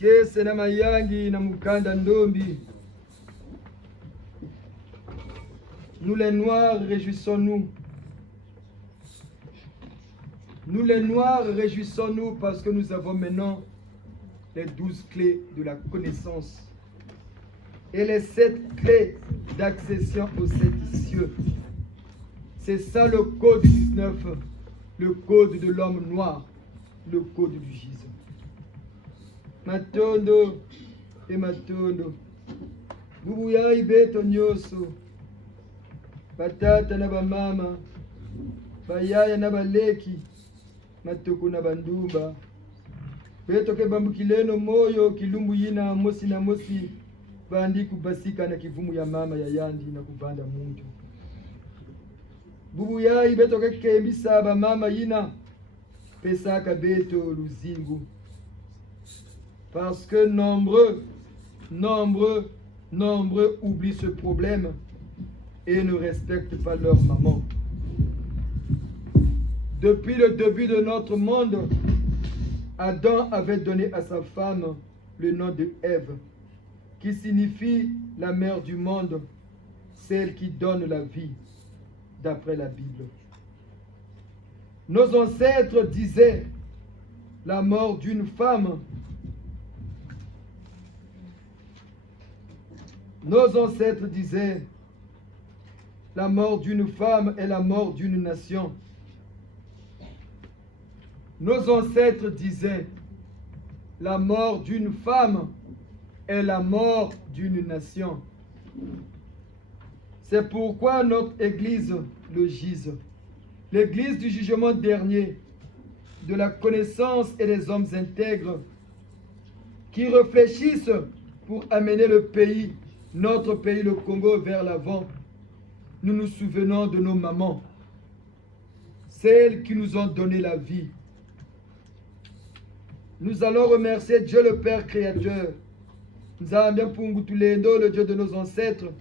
Kese na mayangi na mukanda ndombi. Nous les Noirs, réjouissons-nous. Nous les Noirs, réjouissons-nous parce que nous avons maintenant les 12 clés de la connaissance et les 7 clés d'accession aux 7 cieux. C'est ça le code 19, le code de l'homme noir, le code du gisant. Matondo et matondo. Bubuya ibeto nyoso. Batata na bamama. Bayaya na baleki. Matoko na bandumba. Beto ke bambukileno moyo kilumbu yina mosi na mosi. Bandi kubasika na kivumu ya mama ya yandi na kubanda muntu. Bubuya ibeto ke kembisa ba mama yina. Pesaka beto luzingu. Parce que nombreux oublient ce problème et ne respectent pas leur maman. Depuis le début de notre monde, Adam avait donné à sa femme le nom de Ève, qui signifie la mère du monde, celle qui donne la vie, d'après la Bible. Nos ancêtres disaient la mort d'une femme. Nos ancêtres disaient la mort d'une femme est la mort d'une nation. Nos ancêtres disaient la mort d'une femme est la mort d'une nation. C'est pourquoi notre Église le gise. L'Église du jugement dernier, de la connaissance et des hommes intègres qui réfléchissent pour amener le pays, notre pays, le Congo, vers l'avant. Nous nous souvenons de nos mamans, celles qui nous ont donné la vie. Nous allons remercier Dieu le Père Créateur, le Dieu de nos ancêtres,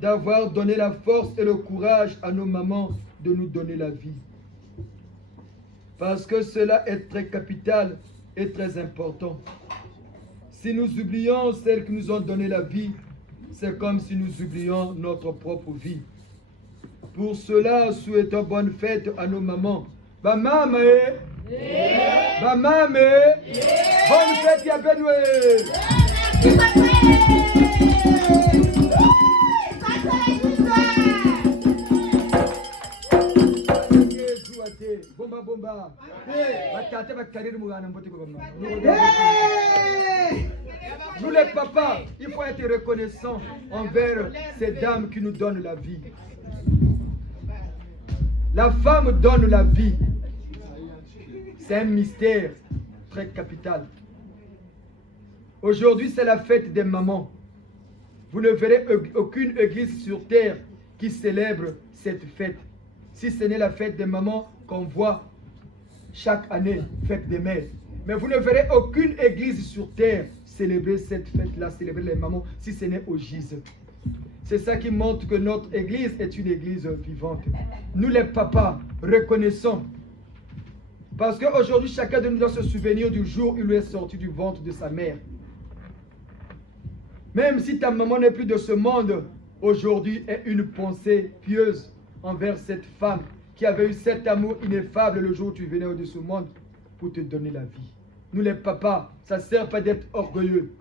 d'avoir donné la force et le courage à nos mamans de nous donner la vie. Parce que cela est très capital et très important. Si nous oublions celles qui nous ont donné la vie, c'est comme si nous oublions notre propre vie. Pour cela, souhaitons bonne fête à nos mamans. Bamame! Bamame! Bonne fête, Yabenwe! Bomba bomba. Nous les papas, il faut être reconnaissants envers ces dames qui nous donnent la vie. La femme donne la vie. C'est un mystère très capital. Aujourd'hui, c'est la fête des mamans. Vous ne verrez aucune église sur terre qui célèbre cette fête. Si ce n'est la fête des mamans qu'on voit chaque année, fête des mères. Mais vous ne verrez aucune église sur terre célébrer cette fête-là, célébrer les mamans, si ce n'est au gise. C'est ça qui montre que notre église est une église vivante. Nous les papas, reconnaissons. Parce qu'aujourd'hui, chacun de nous doit se souvenir du jour où il est sorti du ventre de sa mère. Même si ta maman n'est plus de ce monde, aujourd'hui est une pensée pieuse envers cette femme qui avait eu cet amour ineffable le jour où tu venais au-dessus du monde pour te donner la vie. Nous les papas, ça ne sert pas d'être orgueilleux.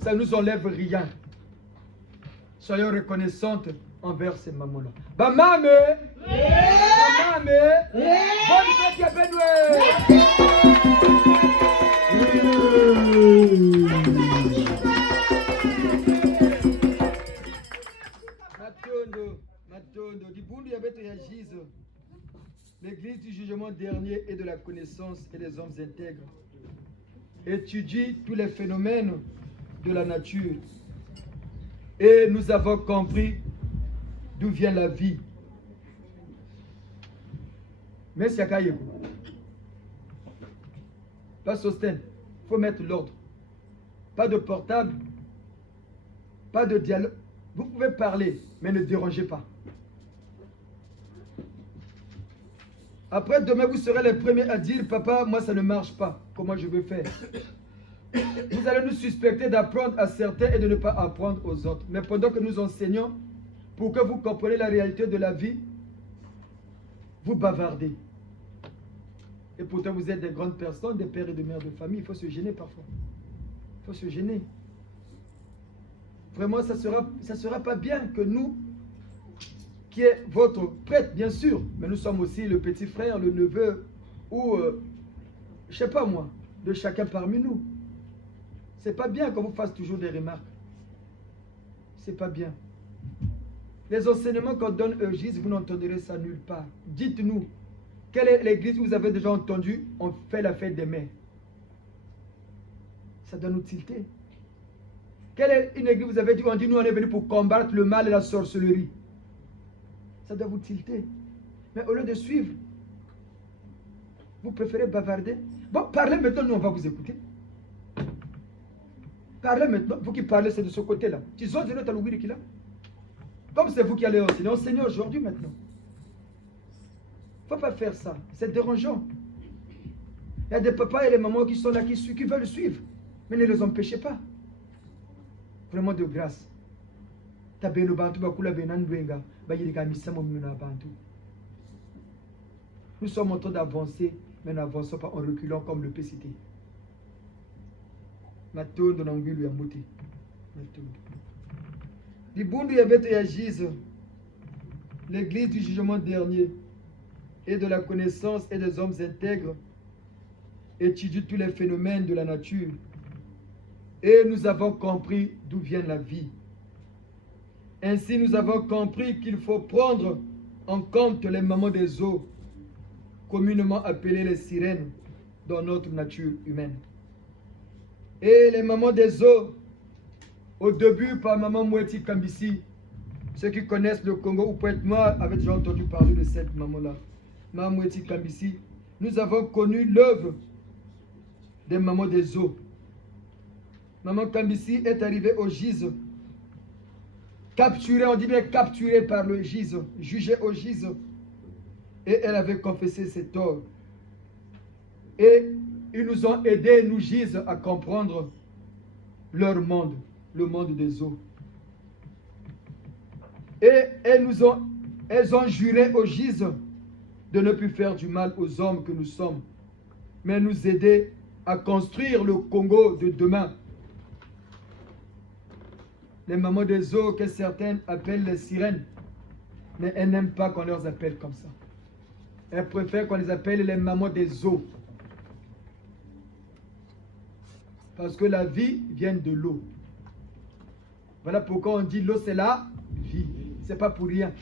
Ça ne nous enlève rien. Soyons reconnaissantes envers ces mamans-là. Bamame! Bamame! Bonne fête, Yabenwe! Matondo, Dibundu Yabeto Yajiz, l'église du jugement dernier et de la connaissance et des hommes intègres, étudie tous les phénomènes de la nature. Et nous avons compris d'où vient la vie. Mais c'est à pas Sosten, il faut mettre l'ordre. Pas de portable, pas de dialogue. Vous pouvez parler, mais ne dérangez pas. Après, demain, vous serez les premiers à dire, papa, moi, ça ne marche pas. Comment je vais faire? Vous allez nous suspecter d'apprendre à certains et de ne pas apprendre aux autres. Mais pendant que nous enseignons, pour que vous compreniez la réalité de la vie, vous bavardez. Et pourtant, vous êtes des grandes personnes, des pères et des mères de famille. Il faut se gêner parfois. Il faut se gêner. Vraiment, ça sera pas bien que nous, qui est votre prêtre, bien sûr, mais nous sommes aussi le petit frère, le neveu, ou, je ne sais pas moi, de chacun parmi nous. C'est pas bien qu'on vous fasse toujours des remarques. C'est pas bien. Les enseignements qu'on donne Eugise, vous n'entendrez ça nulle part. Dites-nous, quelle est l'église où vous avez déjà entendu, on fait la fête des mères? Ça doit nous tilter. Quelle est une église où vous avez dit, on dit, nous on est venus pour combattre le mal et la sorcellerie? Ça doit vous tilter. Mais au lieu de suivre, vous préférez bavarder. Bon, parlez maintenant, nous on va vous écouter. Parlez maintenant, vous qui parlez, c'est de ce côté-là. Tu oses de notre louis qu'il a. Comme c'est vous qui allez enseigner, enseignez aujourd'hui maintenant. Il ne faut pas faire ça, c'est dérangeant. Il y a des papas et des mamans qui sont là, qui veulent suivre, mais ne les empêchez pas. Vraiment de grâce. Nous sommes en train d'avancer, mais n'avançons pas en reculant comme le PCT. L'église du jugement dernier et de la connaissance et des hommes intègres étudie tous les phénomènes de la nature et nous avons compris d'où vient la vie. Ainsi nous avons compris qu'il faut prendre en compte les mamans des eaux, communément appelées les sirènes dans notre nature humaine. Et les mamans des eaux, au début par maman Moueti Kambisi, ceux qui connaissent le Congo ou peut-être moi avaient déjà entendu parler de cette maman-là, maman Moueti Kambisi, nous avons connu l'œuvre des mamans des eaux. Maman Kambisi est arrivée au Gise, capturée, on dit bien capturée par le Gise, jugée au Gise, et elle avait confessé ses torts. Et ils nous ont aidés, nous Gise, à comprendre leur monde, le monde des eaux. Et elles ont juré au Gise de ne plus faire du mal aux hommes que nous sommes, mais nous aider à construire le Congo de demain. Les mamans des eaux que certaines appellent les sirènes, mais elles n'aiment pas qu'on les appelle comme ça. Elles préfèrent qu'on les appelle les mamans des eaux. Parce que la vie vient de l'eau. Voilà pourquoi on dit l'eau c'est la vie. Ce n'est pas pour rien.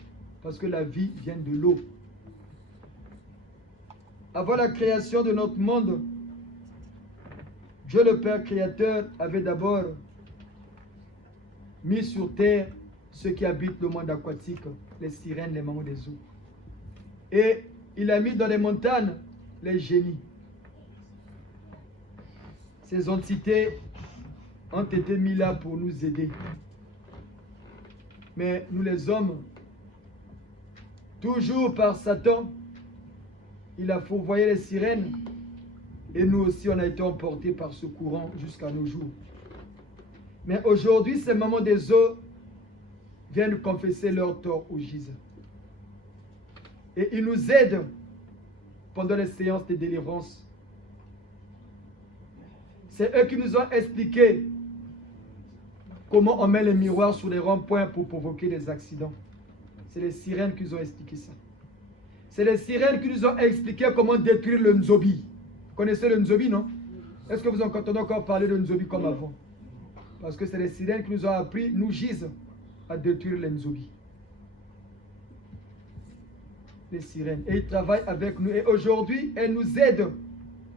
Parce que la vie vient de l'eau. Avant la création de notre monde, Dieu le Père Créateur avait d'abord mis sur terre ceux qui habitent le monde aquatique, les sirènes, les mamans des eaux. Et il a mis dans les montagnes les génies. Ces entités ont été mis là pour nous aider. Mais nous les hommes, toujours par Satan, il a fourvoyé les sirènes et nous aussi on a été emportés par ce courant jusqu'à nos jours. Mais aujourd'hui, ces mamans des eaux viennent confesser leur tort au Gise. Et ils nous aident pendant les séances de délivrance. C'est eux qui nous ont expliqué comment on met les miroirs sur les ronds-points pour provoquer des accidents. C'est les sirènes qui nous ont expliqué ça. C'est les sirènes qui nous ont expliqué comment détruire le Nzobi. Vous connaissez le Nzobi, non? Est-ce que vous entendez encore parler de Nzobi comme avant? Parce que c'est les sirènes qui nous ont appris, nous Gise, à détruire les Nzobi. Les sirènes. Et ils travaillent avec nous. Et aujourd'hui, elles nous aident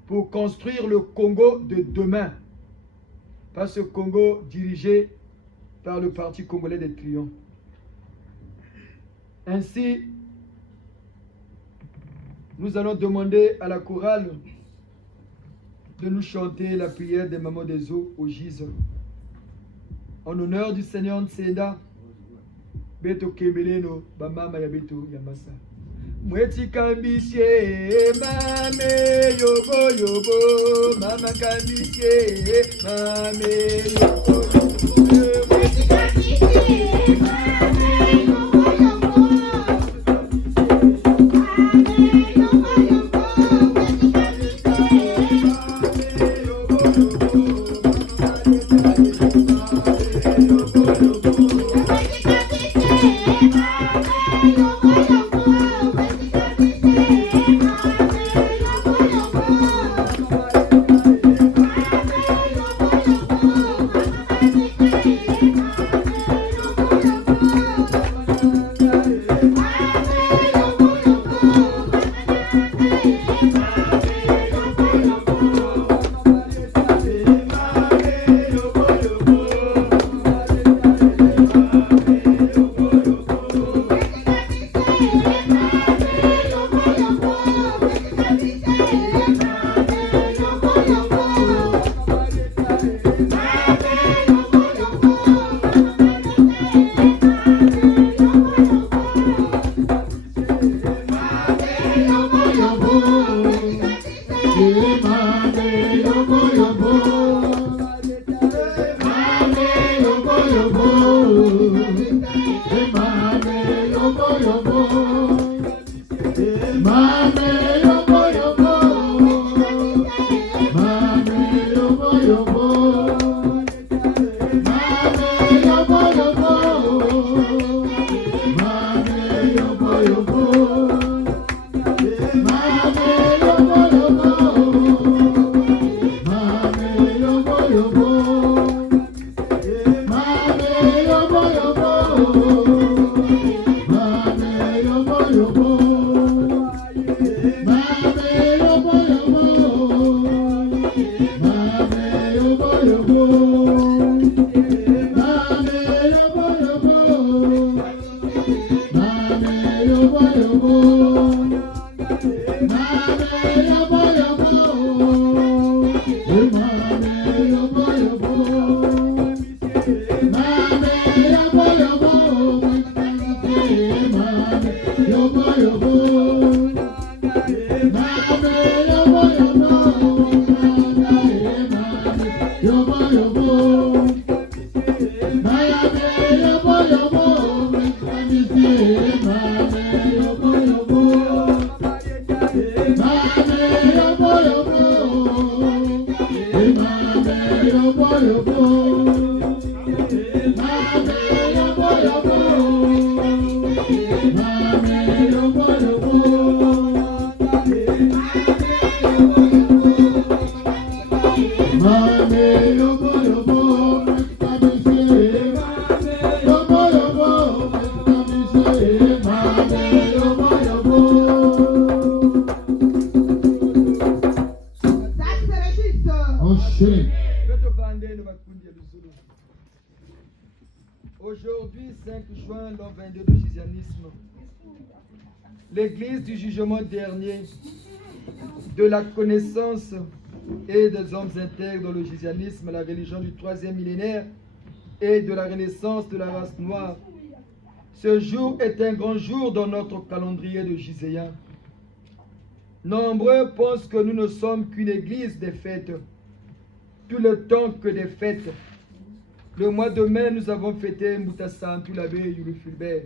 pour construire le Congo de demain. Pas ce Congo dirigé par le Parti congolais des triomphes. Ainsi, nous allons demander à la chorale de nous chanter la prière des mamans des eaux au Gise. En honneur du Seigneur Nsenda, Beto Kebeleno, Bamama Yabeto Yamasa. Mweti kambisye mame yobo yobo, mama kambisye mame yobo yobo. Mweti kambisye mame yobo yobo, mame yobo yobo. Mweti kambisye mame yobo yobo, mame yobo yobo. Mweti kambisye mame yobo yobo. Aujourd'hui, 5 juin, l'an 22 du gizianisme, l'Église du jugement dernier, de la connaissance et des hommes intègres dans le gizianisme, la religion du 3e millénaire et de la renaissance de la race noire. Ce jour est un grand jour dans notre calendrier de Giséens. Nombreux pensent que nous ne sommes qu'une église des fêtes, tout le temps que des fêtes. Le mois de mai, nous avons fêté Moutasantou l'abbé Yulu Fulbert.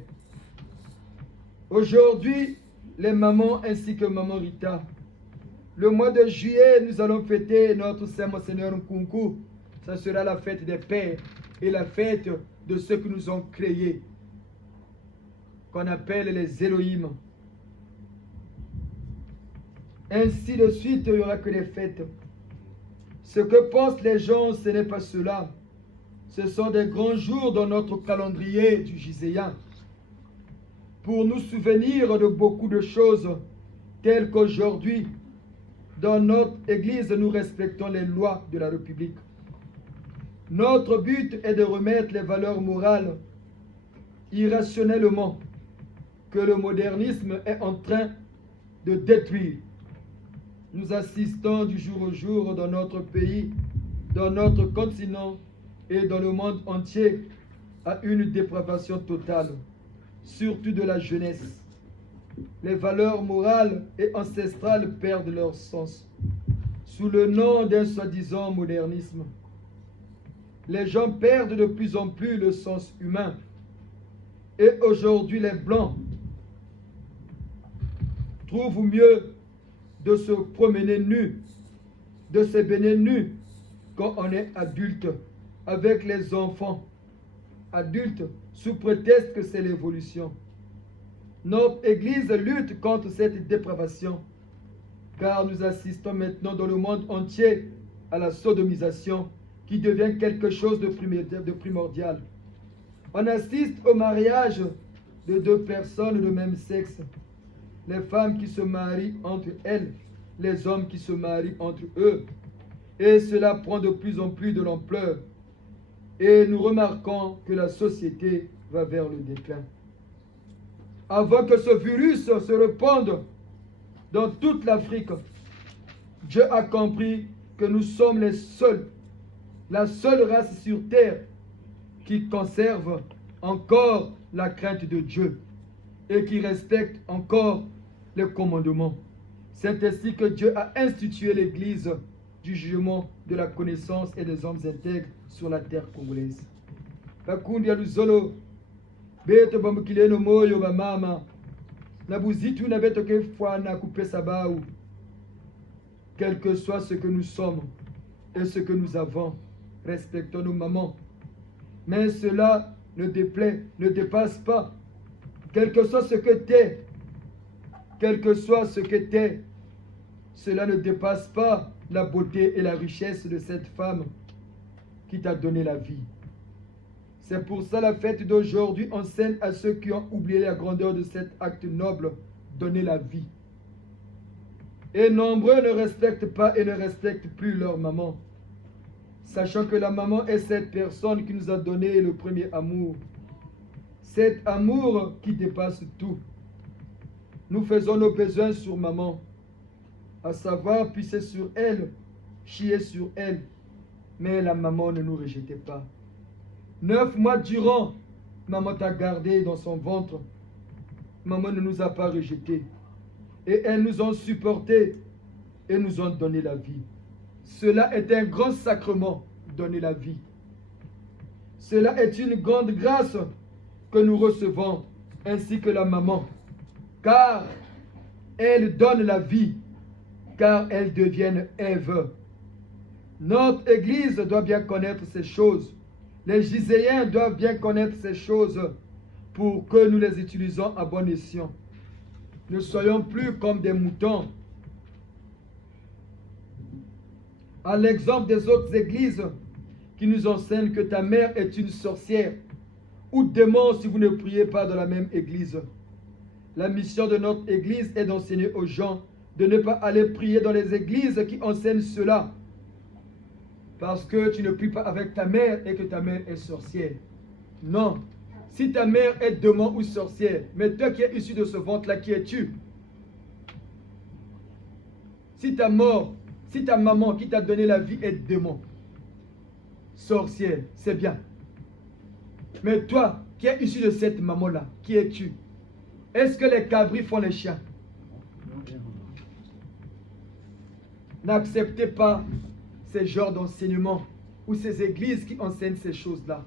Aujourd'hui, les mamans ainsi que maman Rita. Le mois de juillet, nous allons fêter notre Saint Monseigneur Nkunku. Ça sera la fête des pères et la fête de ceux qui nous ont créés, qu'on appelle les Elohim. Ainsi de suite, il n'y aura que des fêtes. Ce que pensent les gens, ce n'est pas cela. Ce sont des grands jours dans notre calendrier du Giséen, pour nous souvenir de beaucoup de choses, telles qu'aujourd'hui, dans notre Église, nous respectons les lois de la République. Notre but est de remettre les valeurs morales irrationnellement que le modernisme est en train de détruire. Nous assistons du jour au jour dans notre pays, dans notre continent et dans le monde entier à une dépravation totale, surtout de la jeunesse. les valeurs morales et ancestrales perdent leur sens. Sous le nom d'un soi-disant modernisme, les gens perdent de plus en plus le sens humain. Et aujourd'hui, les Blancs trouvent mieux de se promener nus, de se baigner nus quand on est adulte, avec les enfants adultes, sous prétexte que c'est l'évolution. Notre Église lutte contre cette dépravation, car nous assistons maintenant dans le monde entier à la sodomisation qui devient quelque chose de primordial. On assiste au mariage de deux personnes de même sexe, les femmes qui se marient entre elles, les hommes qui se marient entre eux, et cela prend de plus en plus de l'ampleur. Et nous remarquons que la société va vers le déclin. Avant que ce virus se répande dans toute l'Afrique, Dieu a compris que nous sommes les seuls, la seule race sur terre qui conserve encore la crainte de Dieu et qui respecte encore les commandements. C'est ainsi que Dieu a institué l'Église du jugement, de la connaissance et des hommes intègres sur la terre congolaise. Bakundi ya luzolo beto bamukile no moyo ba mama na buzitu na beto ke fwana kupesa baou. Quel que soit ce que nous sommes et ce que nous avons, respectons nos mamans. Mais cela ne dépasse pas. Quel que soit ce que t'es, quel que soit ce que t'es, cela ne dépasse pas la beauté et la richesse de cette femme qui t'a donné la vie. C'est pour ça la fête d'aujourd'hui enseigne à ceux qui ont oublié la grandeur de cet acte noble, donner la vie. Et nombreux ne respectent pas et ne respectent plus leur maman, sachant que la maman est cette personne qui nous a donné le premier amour. Cet amour qui dépasse tout. Nous faisons nos besoins sur maman, à savoir pisser sur elle, chier sur elle. Mais la maman ne nous rejetait pas. 9 mois durant, maman t'a gardé dans son ventre. Maman ne nous a pas rejetés. Et elles nous ont supportés et nous ont donné la vie. Cela est un grand sacrement, donner la vie. Cela est une grande grâce que nous recevons, ainsi que la maman. Car elle donne la vie, car elles deviennent Ève. Notre Église doit bien connaître ces choses. Les Giséens doivent bien connaître ces choses pour que nous les utilisons à bon escient. Ne soyons plus comme des moutons. À l'exemple des autres églises qui nous enseignent que ta mère est une sorcière ou démon si vous ne priez pas dans la même église. La mission de notre église est d'enseigner aux gens de ne pas aller prier dans les églises qui enseignent cela. Parce que tu ne pries pas avec ta mère et que ta mère est sorcière. Non. Si ta mère est démon ou sorcière, mais toi qui es issu de ce ventre-là, qui es-tu? Si ta maman qui t'a donné la vie est démon, sorcière, c'est bien. Mais toi qui es issu de cette maman-là, qui es-tu? Est-ce que les cabris font les chiens? N'acceptez pas ces genres d'enseignements ou ces églises qui enseignent ces choses-là.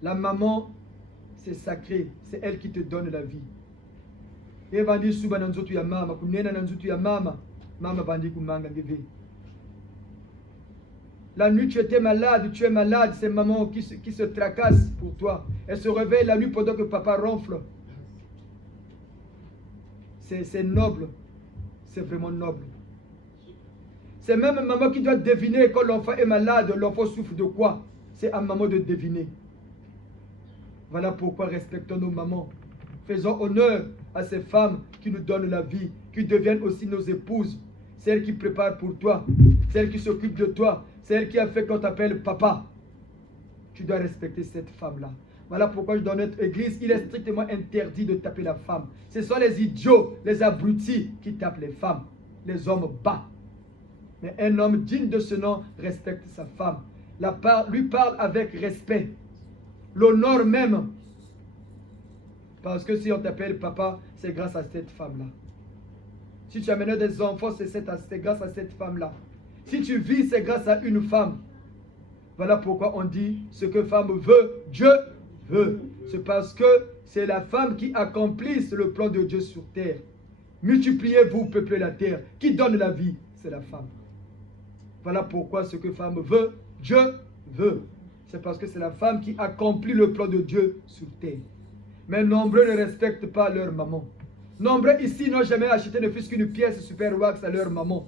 La maman, c'est sacré. C'est elle qui te donne la vie. La nuit, tu étais malade, tu es malade, c'est maman qui se tracasse pour toi. Elle se réveille la nuit pendant que papa ronfle. C'est noble. C'est vraiment noble. C'est même maman qui doit deviner quand l'enfant est malade, l'enfant souffre de quoi. C'est à maman de deviner. Voilà pourquoi respectons nos mamans. Faisons honneur à ces femmes qui nous donnent la vie, qui deviennent aussi nos épouses. Celles qui préparent pour toi, celles qui s'occupent de toi, celle qui a fait qu'on t'appelle papa. Tu dois respecter cette femme-là. Voilà pourquoi dans notre église, il est strictement interdit de taper la femme. Ce sont les idiots, les abrutis qui tapent les femmes. Les hommes bas. Mais un homme digne de ce nom respecte sa femme. Lui parle avec respect. L'honneur même. Parce que si on t'appelle papa, c'est grâce à cette femme-là. Si tu amènes des enfants, c'est grâce à cette femme-là. Si tu vis, c'est grâce à une femme. Voilà pourquoi on dit ce que femme veut, Dieu veut. C'est parce que c'est la femme qui accomplisse le plan de Dieu sur terre. Multipliez-vous, peuplez la terre. Qui donne la vie? C'est la femme. Voilà pourquoi ce que femme veut, Dieu veut. C'est parce que c'est la femme qui accomplit le plan de Dieu sur terre. Mais nombreux ne respectent pas leur maman. Nombreux ici n'ont jamais acheté ne fût-ce qu'une pièce Super Wax à leur maman.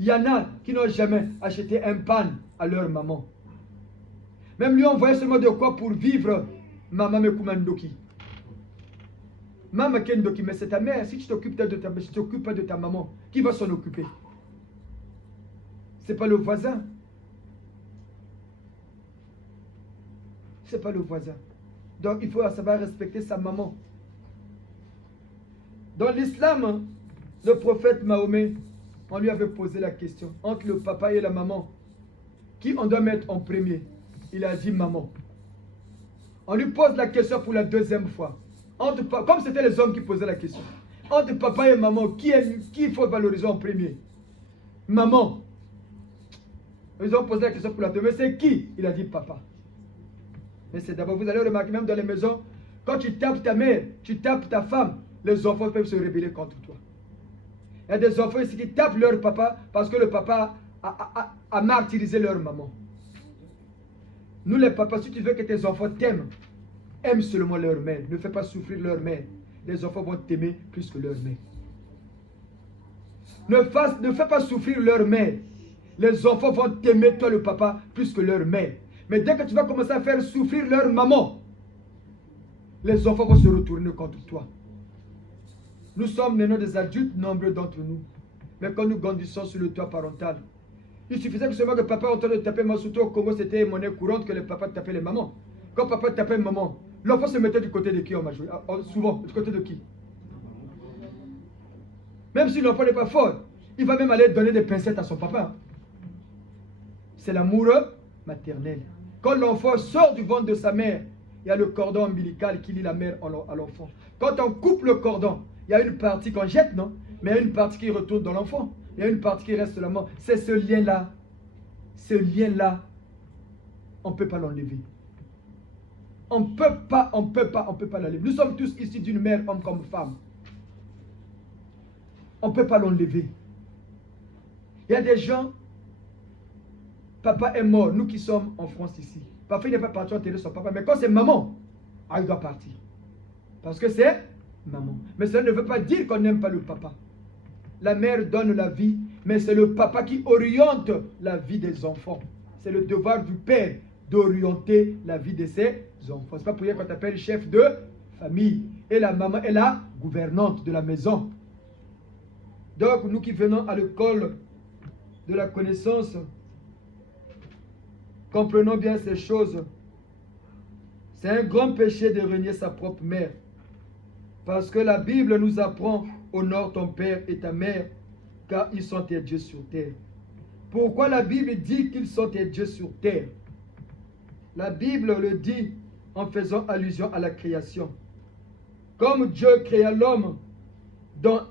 Il y en a qui n'ont jamais acheté un pan à leur maman. Même lui envoyé seulement de quoi pour vivre. Maman me kumandoki. Maman kendoki, mais c'est ta mère. Si tu t'occupes pas de ta maman, qui va s'en occuper? C'est pas le voisin. C'est pas le voisin. Donc il faut savoir respecter sa maman. Dans l'islam, le prophète Mahomet, on lui avait posé la question, entre le papa et la maman, qui on doit mettre en premier? Il a dit maman. On lui pose la question pour la deuxième fois. Comme c'était les hommes qui posaient la question. Entre papa et maman, qui il faut valoriser en premier? Maman. Ils ont posé la question pour la deuxième. Mais c'est qui? Il a dit papa. Mais c'est d'abord, vous allez remarquer même dans les maisons, quand tu tapes ta mère, tu tapes ta femme, les enfants peuvent se rébeller contre toi. Il y a des enfants ici qui tapent leur papa parce que le papa a martyrisé leur maman. Nous les papas, si tu veux que tes enfants t'aiment, aime seulement leur mère. Ne fais pas souffrir leur mère. Les enfants vont t'aimer plus que leur mère. Ne fais pas souffrir leur mère. Les enfants vont t'aimer, toi le papa, plus que leur mère. Mais dès que tu vas commencer à faire souffrir leur maman, les enfants vont se retourner contre toi. Nous sommes maintenant des adultes, nombreux d'entre nous. Mais quand nous grandissons sur le toit parental, il suffisait que seulement que papa est en train de taper maman, surtout au Congo, c'était monnaie courante que les papas tapaient les mamans. Quand papa tapait maman, l'enfant se mettait du côté de qui on m'a joué? Souvent, du côté de qui? Même si l'enfant n'est pas fort, il va même aller donner des pincettes à son papa. C'est l'amour maternel. Quand l'enfant sort du ventre de sa mère, il y a le cordon ombilical qui lie la mère à l'enfant. Quand on coupe le cordon, il y a une partie qu'on jette, non? Mais il y a une partie qui retourne dans l'enfant. Il y a une partie qui reste seulement. C'est ce lien-là. Ce lien-là, on ne peut pas l'enlever. On ne peut pas l'enlever. Nous sommes tous issus d'une mère, homme comme femme. On ne peut pas l'enlever. Il y a des gens, papa est mort, nous qui sommes en France ici. Parfois il n'est pas parti enterrer son papa, mais quand c'est maman, il doit partir. Parce que c'est maman. Mais cela ne veut pas dire qu'on n'aime pas le papa. La mère donne la vie, mais c'est le papa qui oriente la vie des enfants. C'est le devoir du père d'orienter la vie de ses enfants. C'est pas pour rien qu'on t'appelle chef de famille. Et la maman est la gouvernante de la maison. Donc nous qui venons à l'école de la connaissance, comprenons bien ces choses. C'est un grand péché de renier sa propre mère. Parce que la Bible nous apprend: honore ton père et ta mère, car ils sont tes dieux sur terre. Pourquoi la Bible dit qu'ils sont tes dieux sur terre? La Bible le dit en faisant allusion à la création. Comme Dieu créa l'homme, donc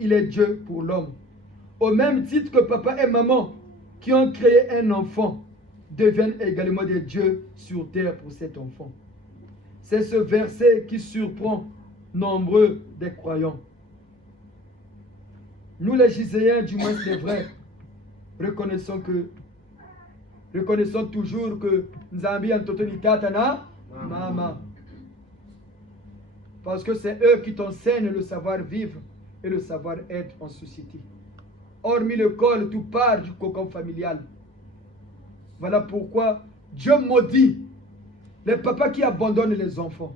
il est Dieu pour l'homme. Au même titre que papa et maman qui ont créé un enfant deviennent également des dieux sur terre pour cet enfant. C'est ce verset qui surprend nombreux des croyants. Nous les Giséens, du moins c'est vrai, reconnaissons toujours que Nzambi Antotoni Tatana Mama. Parce que c'est eux qui t'enseignent le savoir-vivre et le savoir-être en société. Hormis l'école, tout part du cocon familial. Voilà pourquoi Dieu maudit les papas qui abandonnent les enfants.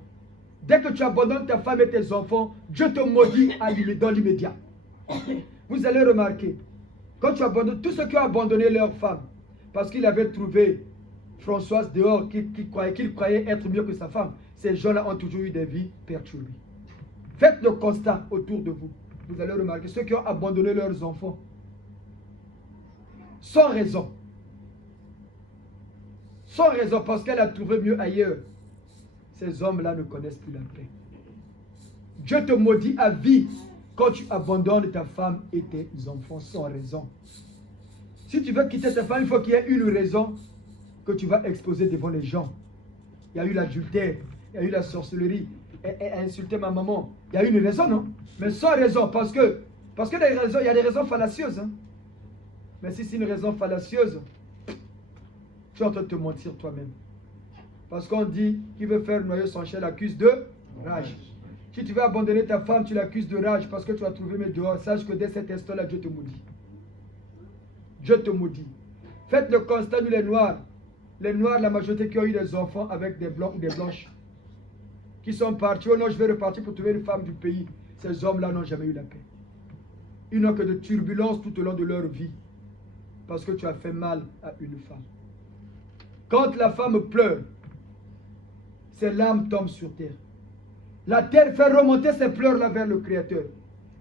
Dès que tu abandonnes ta femme et tes enfants, Dieu te maudit dans l'immédiat. Vous allez remarquer, quand tu abandonnes, tous ceux qui ont abandonné leur femme, parce qu'il avait trouvé Françoise dehors, qu'il croyait être mieux que sa femme, ces gens-là ont toujours eu des vies perturbées. Faites le constat autour de vous. Vous allez remarquer, ceux qui ont abandonné leurs enfants, sans raison, parce qu'elle a trouvé mieux ailleurs. ces hommes-là ne connaissent plus la paix. Dieu te maudit à vie quand tu abandonnes ta femme et tes enfants sans raison. Si tu veux quitter ta femme, il faut qu'il y ait une raison que tu vas exposer devant les gens. Il y a eu l'adultère, il y a eu la sorcellerie, elle a insulté ma maman. Il y a eu une raison, non? Mais sans raison, parce que il y a des raisons fallacieuses. Hein? Mais si c'est une raison fallacieuse, tu es en train de te mentir toi-même. Parce qu'on dit, qui veut faire noyau sans chair l'accuse de rage. Si tu veux abandonner ta femme, tu l'accuses de rage parce que tu as trouvé mes dehors. Sache que dès cet instant-là, Dieu te maudit. Dieu te maudit. Faites le constat, nous les Noirs, la majorité qui ont eu des enfants avec des Blancs ou des Blanches, qui sont partis, oh non, je vais repartir pour trouver une femme du pays. Ces hommes-là n'ont jamais eu la paix. Ils n'ont que de turbulences tout au long de leur vie, parce que tu as fait mal à une femme. Quand la femme pleure, ses larmes tombent sur terre. La terre fait remonter ses pleurs-là vers le Créateur.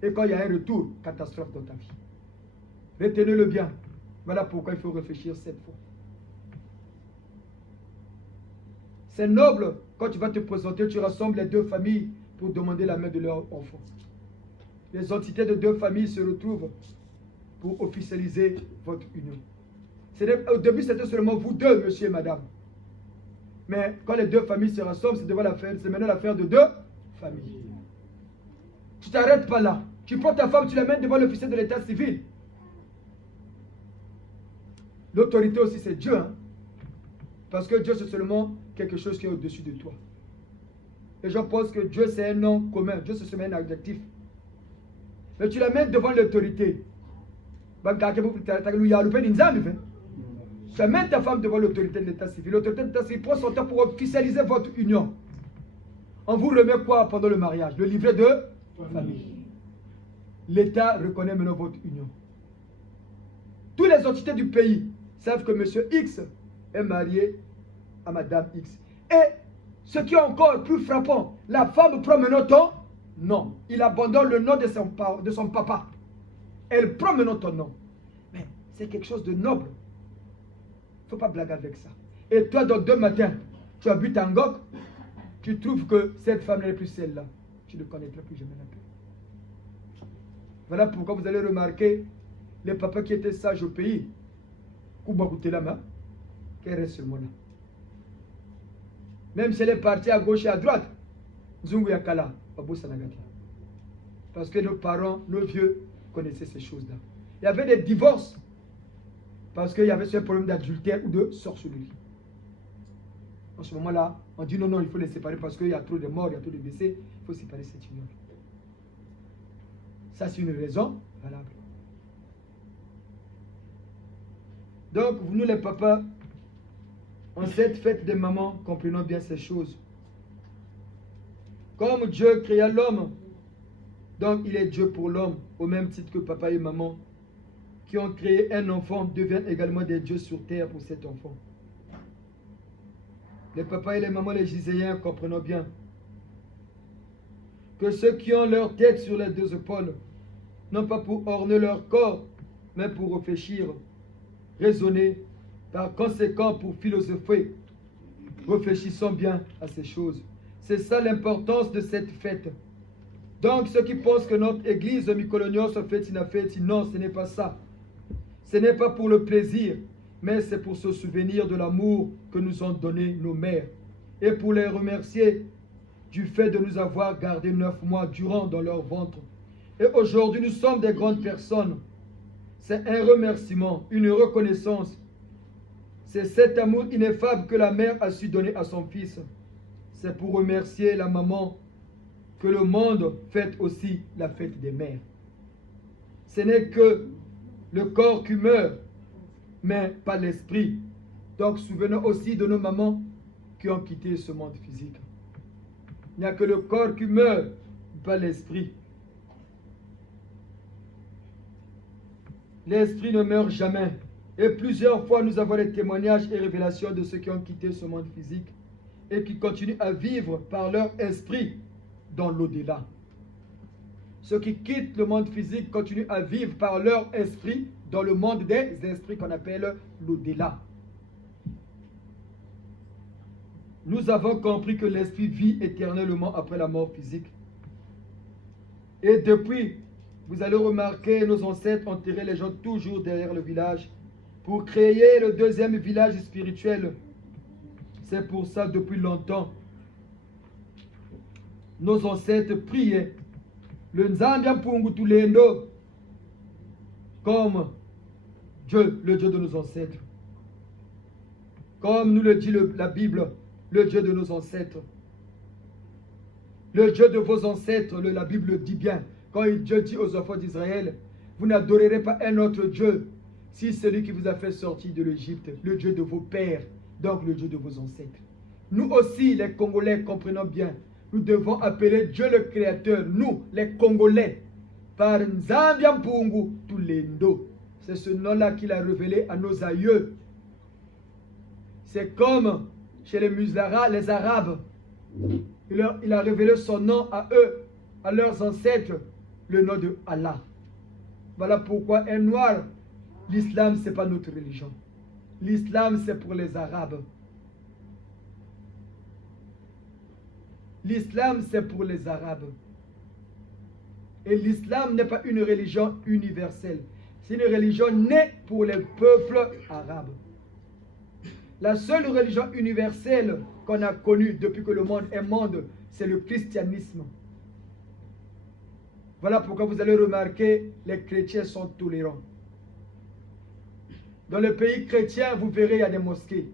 Et quand il y a un retour, catastrophe dans ta vie. Retenez-le bien. Voilà pourquoi il faut réfléchir 7 fois. C'est noble, quand tu vas te présenter, tu rassembles les deux familles pour demander la main de leur enfant. Les entités de deux familles se retrouvent pour officialiser votre union. Au début, c'était seulement vous deux, monsieur et madame. Mais quand les deux familles se rassemblent, c'est maintenant l'affaire de deux familles. Tu ne t'arrêtes pas là. Tu prends ta femme, tu l'amènes devant l'officier de l'état civil. L'autorité aussi, c'est Dieu. Hein? Parce que Dieu, c'est seulement quelque chose qui est au-dessus de toi. Les gens pensent que Dieu, c'est un nom commun. Dieu, c'est seulement un adjectif. Mais tu l'amènes devant l'autorité. Tu amènes ta femme devant l'autorité de l'état civil. L'autorité de l'état civil prend son temps pour officialiser votre union. On vous remet quoi pendant le mariage? Le livret de famille. L'État reconnaît maintenant votre union. Toutes les entités du pays savent que monsieur X est marié à madame X. Et ce qui est encore plus frappant, la femme prend maintenant ton nom. Il abandonne le nom de son papa. Elle prend maintenant ton nom. Mais c'est quelque chose de noble. Il ne faut pas blaguer avec ça. Et toi, dans 2 matins, tu as bu Tangok, tu trouves que cette femme n'est plus celle-là. Tu ne connaîtras plus jamais la paix. Voilà pourquoi vous allez remarquer les papas qui étaient sages au pays. Koubakoute la main, qu'elle reste seulement là. Même si elle est partie à gauche et à droite, Zungu Yakala, Babou Sanagati. Parce que nos parents, nos vieux, connaissaient ces choses-là. Il y avait des divorces. Parce qu'il y avait ce problème d'adultère ou de sorcellerie. En ce moment-là, on dit non, non, il faut les séparer parce qu'il y a trop de morts, il y a trop de décès. Il faut séparer cette union. Ça, c'est une raison valable. Donc, nous les papas, en cette fête des mamans, comprenons bien ces choses. Comme Dieu créa l'homme, donc il est Dieu pour l'homme, au même titre que papa et maman, qui ont créé un enfant, deviennent également des dieux sur terre pour cet enfant. Les papas et les mamans, les giséens, comprenons bien que ceux qui ont leur tête sur les 2 épaules, non pas pour orner leur corps, mais pour réfléchir, raisonner, par conséquent pour philosopher. Réfléchissons bien à ces choses. C'est ça l'importance de cette fête. Donc ceux qui pensent que notre église Mikolonios fait une fête, non, ce n'est pas ça. Ce n'est pas pour le plaisir, mais c'est pour se souvenir de l'amour que nous ont donné nos mères et pour les remercier du fait de nous avoir gardés 9 mois durant dans leur ventre. Et aujourd'hui, nous sommes des grandes personnes. C'est un remerciement, une reconnaissance. C'est cet amour ineffable que la mère a su donner à son fils. C'est pour remercier la maman que le monde fête aussi la fête des mères. Ce n'est que le corps qui meurt, mais pas l'esprit. Donc souvenons aussi de nos mamans qui ont quitté ce monde physique. Il n'y a que le corps qui meurt, pas l'esprit. L'esprit ne meurt jamais. Et plusieurs fois, nous avons les témoignages et révélations de ceux qui ont quitté ce monde physique et qui continuent à vivre par leur esprit dans l'au-delà. Ceux qui quittent le monde physique continuent à vivre par leur esprit dans le monde des esprits qu'on appelle l'au-delà. Nous avons compris que l'esprit vit éternellement après la mort physique. Et depuis, vous allez remarquer, nos ancêtres enterraient les gens toujours derrière le village pour créer le deuxième village spirituel. C'est pour ça, depuis longtemps, nos ancêtres priaient le Nzambia Pungu Tulendo comme Dieu, le Dieu de nos ancêtres. Comme nous le dit la Bible, le Dieu de nos ancêtres. Le Dieu de vos ancêtres, la Bible dit bien, quand Dieu dit aux enfants d'Israël, vous n'adorerez pas un autre Dieu, si celui qui vous a fait sortir de l'Égypte, le Dieu de vos pères, donc le Dieu de vos ancêtres. Nous aussi, les Congolais, comprenons bien, nous devons appeler Dieu le Créateur, nous, les Congolais, par Nzambia Mpungu Tulendo. C'est ce nom-là qu'il a révélé à nos aïeux. C'est comme chez les Musulmans, les Arabes. Il a révélé son nom à eux, à leurs ancêtres, le nom de Allah. Voilà pourquoi un noir, l'islam, ce n'est pas notre religion. L'islam, c'est pour les Arabes. L'islam, c'est pour les Arabes. Et l'islam n'est pas une religion universelle. C'est une religion née pour les peuples arabes. La seule religion universelle qu'on a connue depuis que le monde est monde, c'est le christianisme. Voilà pourquoi vous allez remarquer, les chrétiens sont tolérants. Dans les pays chrétiens, vous verrez, il y a des mosquées.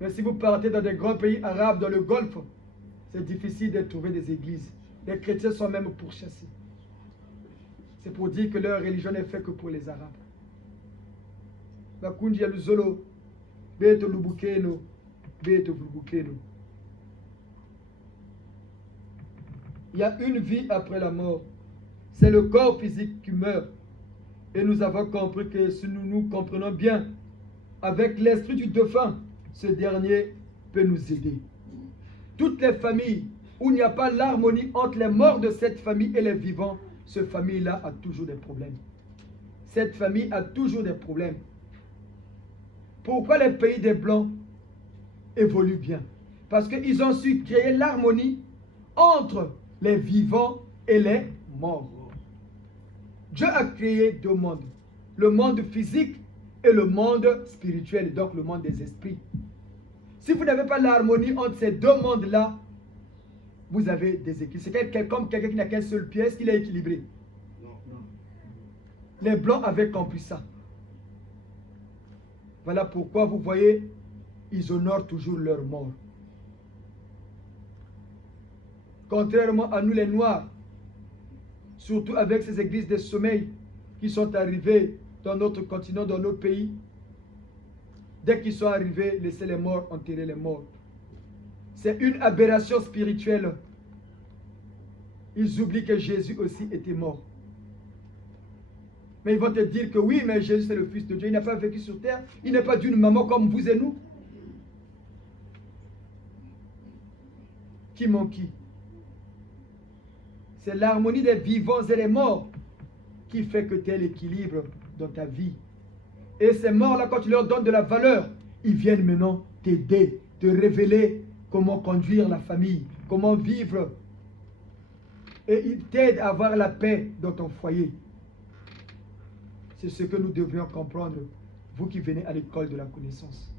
Mais si vous partez dans des grands pays arabes, dans le Golfe, c'est difficile de trouver des églises. Les chrétiens sont même pourchassés. C'est pour dire que leur religion n'est faite que pour les Arabes. Il y a une vie après la mort. C'est le corps physique qui meurt. Et nous avons compris que si nous comprenons bien, avec l'esprit du défunt, ce dernier peut nous aider. Toutes les familles où il n'y a pas l'harmonie entre les morts de cette famille et les vivants, cette famille-là a toujours des problèmes. Cette famille a toujours des problèmes. Pourquoi les pays des Blancs évoluent bien? Parce qu'ils ont su créer l'harmonie entre les vivants et les morts. Dieu a créé deux mondes. Le monde physique et le monde spirituel, donc le monde des esprits. Si vous n'avez pas l'harmonie entre ces deux mondes-là, vous avez des équilibres. C'est comme quelqu'un qui n'a qu'une seule pièce, qu'il est équilibré. Les Blancs avaient compris ça. Voilà pourquoi vous voyez, ils honorent toujours leurs morts. Contrairement à nous les Noirs, surtout avec ces églises de sommeil qui sont arrivées dans notre continent, dans nos pays, dès qu'ils sont arrivés, laissez les morts enterrer les morts. C'est une aberration spirituelle. Ils oublient que Jésus aussi était mort. Mais ils vont te dire que oui, mais Jésus c'est le Fils de Dieu. Il n'a pas vécu sur terre. Il n'est pas d'une maman comme vous et nous. Qui ment qui? C'est l'harmonie des vivants et des morts qui fait que tu as l'équilibre dans ta vie. Et ces morts-là, quand tu leur donnes de la valeur, ils viennent maintenant t'aider, te révéler comment conduire la famille, comment vivre. Et ils t'aident à avoir la paix dans ton foyer. C'est ce que nous devrions comprendre, vous qui venez à l'école de la connaissance.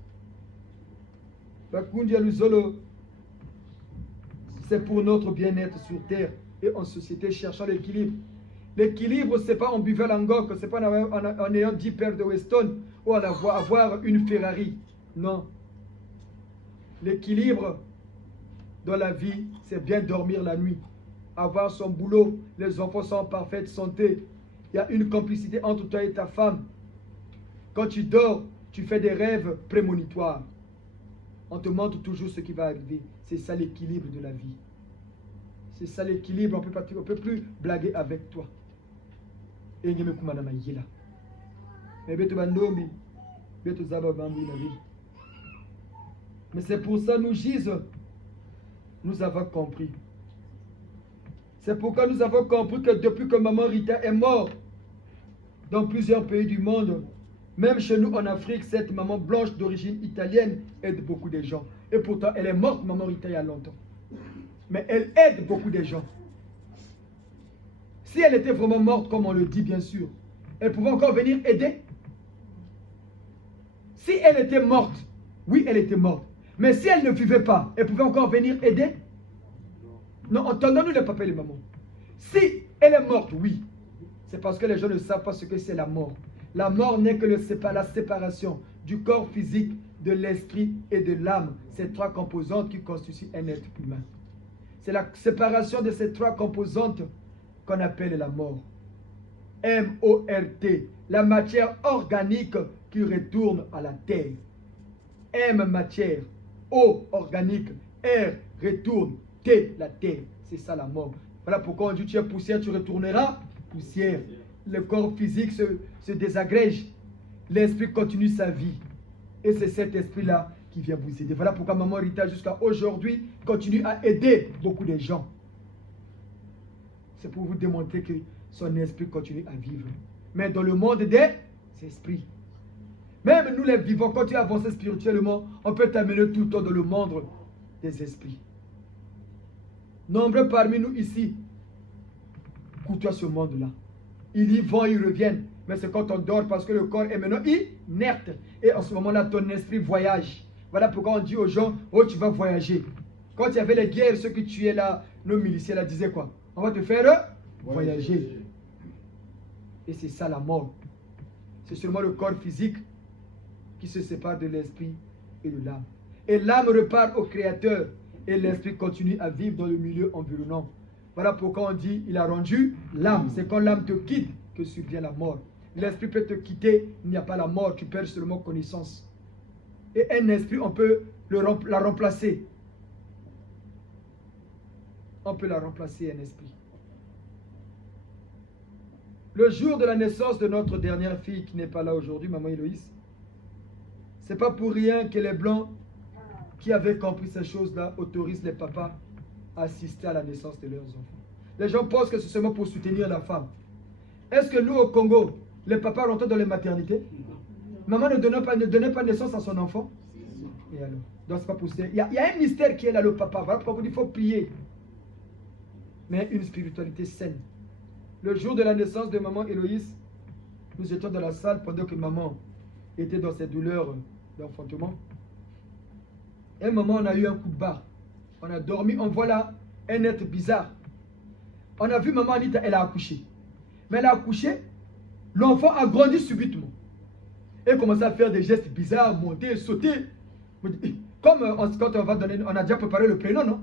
C'est pour notre bien-être sur terre et en société, cherchant l'équilibre. L'équilibre, ce n'est pas en buvant l'angoque, ce n'est pas en ayant 10 paires de Weston ou en avoir une Ferrari. Non. L'équilibre dans la vie, c'est bien dormir la nuit, avoir son boulot, les enfants sont en parfaite santé. Il y a une complicité entre toi et ta femme. Quand tu dors, tu fais des rêves prémonitoires. On te montre toujours ce qui va arriver. C'est ça l'équilibre de la vie. C'est ça l'équilibre. On ne peut plus blaguer avec toi. Mais c'est pour ça nous Gise, nous avons compris. C'est pourquoi nous avons compris que depuis que Maman Rita est morte, dans plusieurs pays du monde, Même chez nous en Afrique, cette maman blanche d'origine italienne aide beaucoup de gens. Et pourtant, elle est morte, maman Rita, il y a longtemps. Mais elle aide beaucoup de gens. Si elle était vraiment morte, comme on le dit bien sûr, elle pouvait encore venir aider. Si elle était morte, oui, elle était morte. Mais si elle ne vivait pas, elle pouvait encore venir aider? Non, entendons-nous les papas et les mamans. Si elle est morte, oui. C'est parce que les gens ne savent pas ce que c'est la mort. La mort n'est que la séparation du corps physique, de l'esprit et de l'âme. Ces trois composantes qui constituent un être humain. C'est la séparation de ces trois composantes qu'on appelle la mort. M-O-R-T, la matière organique qui retourne à la terre. M, matière. O, organique. R, retourne. T, la terre. C'est ça la mort. Voilà pourquoi on dit tu es poussière, tu retourneras poussière. Le corps physique se désagrège. L'esprit continue sa vie. Et c'est cet esprit-là qui vient vous aider. Voilà pourquoi maman Rita, jusqu'à aujourd'hui, continue à aider beaucoup de gens. C'est pour vous démontrer que son esprit continue à vivre. Mais dans le monde des esprits. Même nous les vivants, quand tu avances spirituellement, on peut t'amener tout le temps dans le monde des esprits. Nombreux parmi nous ici côtoient ce monde-là. Ils y vont, ils reviennent. Mais c'est quand on dort parce que le corps est maintenant inerte. Et en ce moment-là, ton esprit voyage. Voilà pourquoi on dit aux gens, oh, tu vas voyager. Quand il y avait les guerres, ceux qui tuaient là, nos miliciens là disaient quoi? On va te faire voyager. Et c'est ça la mort. C'est seulement le corps physique qui se sépare de l'esprit et de l'âme. Et l'âme repart au Créateur. Et l'esprit continue à vivre dans le milieu environnant. Voilà pourquoi on dit, il a rendu l'âme. C'est quand l'âme te quitte que survient la mort. L'esprit peut te quitter, il n'y a pas la mort, tu perds seulement connaissance. Et un esprit, on peut la remplacer. On peut la remplacer, un esprit. Le jour de la naissance de notre dernière fille, qui n'est pas là aujourd'hui, maman Héloïse, c'est pas pour rien que les Blancs, qui avaient compris ces choses-là, autorisent les papas à assister à la naissance de leurs enfants. Les gens pensent que c'est seulement pour soutenir la femme. Est-ce que nous, au Congo, les papas rentrent dans les maternités? Maman ne donnait pas naissance à son enfant? Et alors? Donc c'est pas possible. Il y a un mystère qui est là, le papa. Voilà pourquoi vous dites qu'il faut prier. Mais une spiritualité saine. Le jour de la naissance de maman Héloïse, nous étions dans la salle pendant que maman était dans ses douleurs d'enfantement. Un moment, on a eu un coup de barre. On a dormi, on voit là un être bizarre. On a vu maman Anita, elle a accouché. Mais elle a accouché, l'enfant a grandi subitement. Elle commençait à faire des gestes bizarres, monter, sauter. Comme quand on va donner, on a déjà préparé le prénom, non?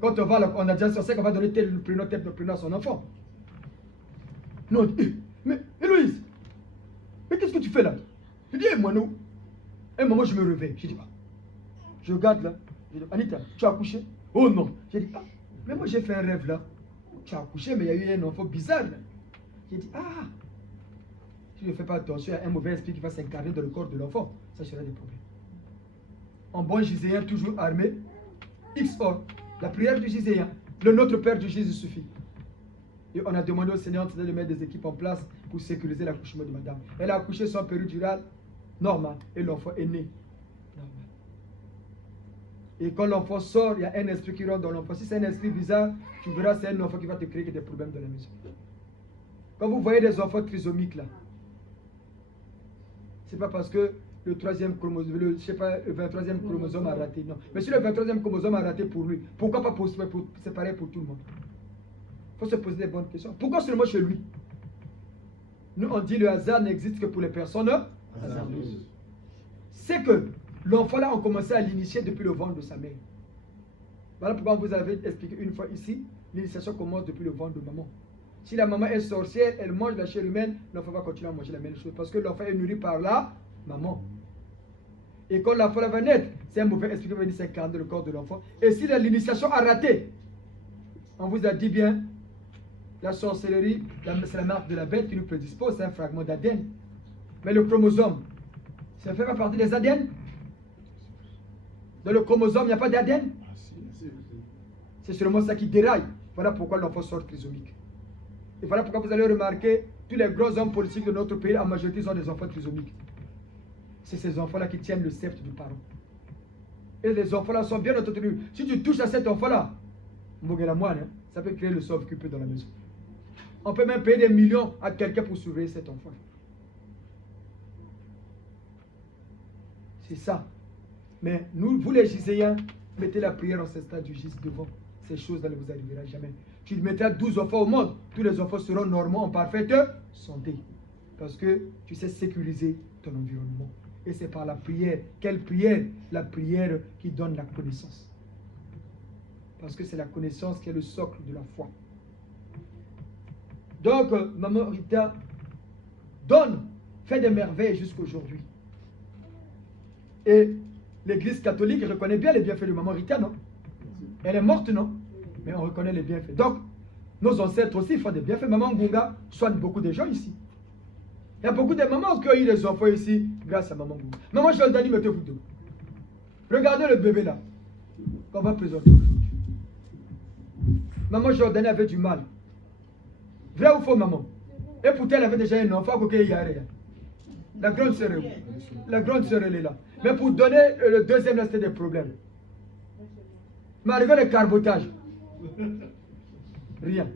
Quand on va, on a déjà censé qu'on va donner tel prénom à son enfant. Non, mais Héloïse, mais qu'est-ce que tu fais là? Je dis, moi non. Et un moment, je me réveille. Je dis, ah. Je regarde là. Je dis, Anita, tu as accouché? Oh non. J'ai dit, ah, mais moi j'ai fait un rêve là. Tu as accouché, mais il y a eu un enfant bizarre là. J'ai dit, ah. Si je ne fais pas attention, il y a un mauvais esprit qui va s'incarner dans le corps de l'enfant. Ça sera des problèmes. En bon giséen, toujours armé. XOR, la prière du giséen. Le Notre Père du Jésus suffit. Et on a demandé au Seigneur de mettre des équipes en place pour sécuriser l'accouchement de madame. Elle a accouché sans péridurale normal et l'enfant est né normal. Et quand l'enfant sort, il y a un esprit qui rentre dans l'enfant. Si c'est un esprit bizarre, tu verras c'est un enfant qui va te créer des problèmes dans la maison. Quand vous voyez des enfants trisomiques là, c'est pas parce que le 23e chromosome a raté. Non. Mais si le 23e chromosome a raté pour lui, pourquoi pas c'est pareil pour tout le monde? Il faut se poser des bonnes questions. Pourquoi seulement chez lui? Nous, on dit le hasard n'existe que pour les personnes hasardeuses. C'est que l'enfant là, on commençait à l'initier depuis le ventre de sa mère. Voilà pourquoi vous avez expliqué une fois ici, l'initiation commence depuis le ventre de maman. Si la maman est sorcière, elle mange la chair humaine, l'enfant va continuer à manger la même chose. Parce que l'enfant est nourri par la maman. Et quand l'enfant va naître, c'est un mauvais esprit qui va venir s'incarner dans le corps de l'enfant. Et si l'initiation a raté, on vous a dit bien, la sorcellerie, c'est la marque de la bête qui nous prédispose, c'est un fragment d'ADN. Mais le chromosome, ça fait pas partie des ADN? Dans le chromosome, il n'y a pas d'ADN? C'est seulement ça qui déraille. Voilà pourquoi l'enfant sort trisomique. Et voilà pourquoi vous allez remarquer, tous les gros hommes politiques de notre pays, en majorité, sont des enfants trisomiques. c'est ces enfants-là qui tiennent le sceptre du parent. Et les enfants-là sont bien entretenus. Si tu touches à cet enfant-là, ça peut créer le sauve-occupé dans la maison. On peut même payer des millions à quelqu'un pour surveiller cet enfant. C'est ça. Mais nous, vous les Giséens, mettez la prière en ce stade du Gis devant. Ces choses-là ne vous arriveront jamais. Tu mettras 12 enfants au monde. Tous les enfants seront normaux, en parfaite santé. Parce que tu sais sécuriser ton environnement. Et c'est par la prière. Quelle prière? La prière qui donne la connaissance. Parce que c'est la connaissance qui est le socle de la foi. Donc, Maman Rita donne, fait des merveilles jusqu'à aujourd'hui. Et l'Église catholique reconnaît bien les bienfaits de Maman Rita, non? Elle est morte, non? Mais on reconnaît les bienfaits. Donc, nos ancêtres aussi font des bienfaits. Maman Ngunga soigne beaucoup de gens ici. Il y a beaucoup de mamans qui ont eu des enfants ici grâce à Maman Ngunga. Maman Jordanie, mettez-vous deux. Regardez le bébé là, qu'on va présenter aujourd'hui. Maman Jordanie avait du mal. Vrai ou faux, maman? Et pourtant, elle avait déjà un enfant pour qu'il y ait. La grande sœur est où? La grande sœur, elle est là. Mais pour donner le deuxième, là, c'était des problèmes. Mais arrivé le carbotage. Rien.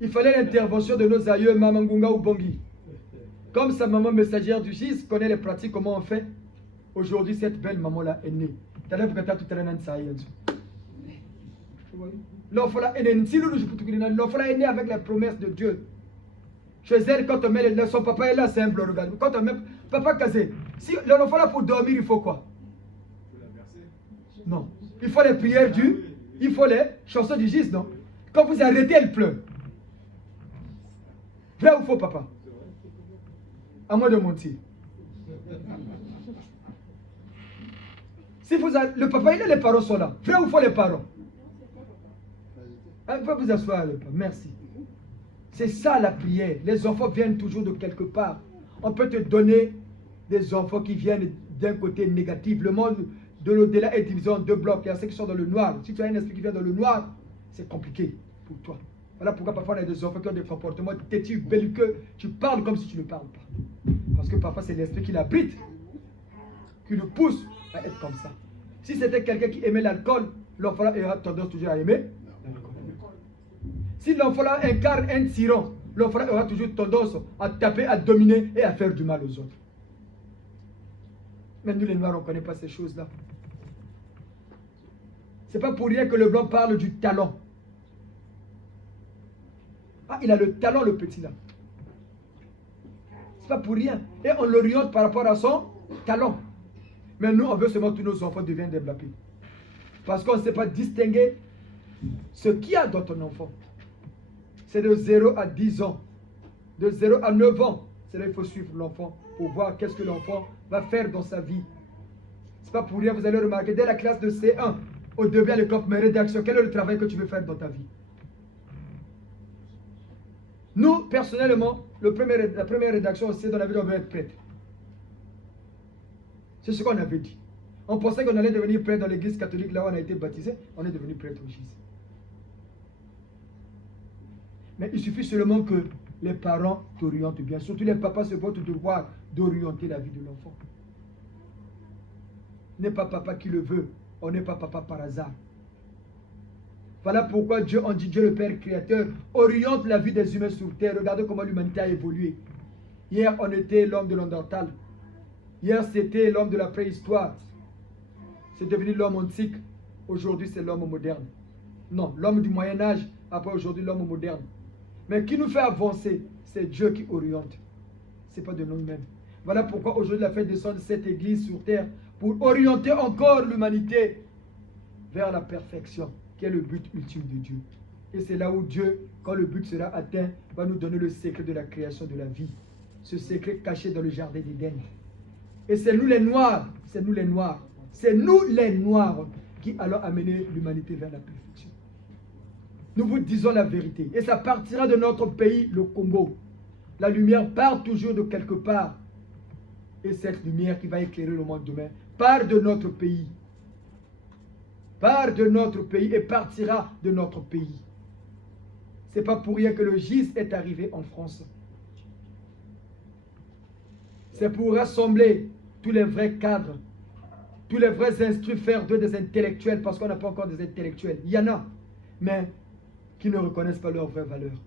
Il fallait l'intervention de nos aïeux, Maman Ngunga ou Bongi. Comme sa maman messagère du GIS connaît les pratiques, comment on fait. Aujourd'hui, cette belle maman-là est née. L'enfant là est né avec les promesses de Dieu. Chez elle, quand on met son papa est là, c'est un blanc. Quand on met papa casé, si l'enfant là pour dormir, il faut quoi? Non. Il faut les prières il faut les chansons du Gis, non? Quand vous arrêtez, elle pleure. Vrai ou faux, papa? À moi de mentir. Si vous avez, le papa, les parents sont là. Vrai ou faux, les parents? Vous pouvez vous asseoir, merci. C'est ça la prière. Les enfants viennent toujours de quelque part. On peut te donner des enfants qui viennent d'un côté négatif. Le monde de l'au-delà est divisé en deux blocs. Il y a ceux qui sont dans le noir. Si tu as un esprit qui vient dans le noir, c'est compliqué pour toi. Voilà pourquoi parfois on a des enfants qui ont des comportements têtus, belliqueux. Tu parles comme si tu ne parles pas. Parce que parfois c'est l'esprit qui l'abrite, qui le pousse à être comme ça. Si c'était quelqu'un qui aimait l'alcool, l'enfant aura tendance toujours à aimer l'alcool. Si l'enfant incarne un tyran, l'enfant aura toujours tendance à taper, à dominer et à faire du mal aux autres. Mais nous les noirs, on ne connaît pas ces choses-là. Ce n'est pas pour rien que le blanc parle du talent. Ah, il a le talent, le petit là. C'est pas pour rien. Et on l'oriente par rapport à son talent. Mais nous, on veut seulement que tous nos enfants deviennent des blapis. Parce qu'on ne sait pas distinguer ce qu'il y a dans ton enfant. C'est de 0 à 10 ans. De 0 à 9 ans. C'est là qu'il faut suivre l'enfant pour voir qu'est-ce que l'enfant va faire dans sa vie. C'est pas pour rien, vous allez remarquer, dès la classe de C1, au début à l'école, mais rédaction, quel est le travail que tu veux faire dans ta vie? Nous, personnellement, la première rédaction, c'est dans la vie, on veut être prêtre. C'est ce qu'on avait dit. On pensait qu'on allait devenir prêtre dans l'église catholique, là où on a été baptisé, on est devenu prêtre au Jésus. Mais il suffit seulement que les parents t'orientent bien. Surtout les papas, c'est votre devoir d'orienter la vie de l'enfant. N'est pas papa qui le veut, on n'est pas papa par hasard. Voilà pourquoi Dieu, on dit Dieu le Père Créateur, oriente la vie des humains sur terre. Regardez comment l'humanité a évolué. Hier, on était l'homme de l'Ondartal. Hier, c'était l'homme de la préhistoire. C'est devenu l'homme antique. Aujourd'hui, c'est l'homme moderne. Non, l'homme du Moyen-Âge, après aujourd'hui, l'homme moderne. Mais qui nous fait avancer, c'est Dieu qui oriente. Ce n'est pas de nous-mêmes. Voilà pourquoi aujourd'hui, il a fait descendre cette église sur terre pour orienter encore l'humanité vers la perfection, qui est le but ultime de Dieu. Et c'est là où Dieu, quand le but sera atteint, va nous donner le secret de la création de la vie. Ce secret caché dans le jardin d'Éden. Et c'est nous les Noirs, c'est nous les Noirs, c'est nous les Noirs qui allons amener l'humanité vers la perfection. Nous vous disons la vérité. Et ça partira de notre pays, le Congo. La lumière part toujours de quelque part. Et cette lumière qui va éclairer le monde demain part de notre pays. Part de notre pays et partira de notre pays. Ce n'est pas pour rien que le GIS est arrivé en France. C'est pour rassembler tous les vrais cadres, tous les vrais instruits, faire d'eux des intellectuels, parce qu'on n'a pas encore des intellectuels. Il y en a, mais qui ne reconnaissent pas leurs vraies valeurs.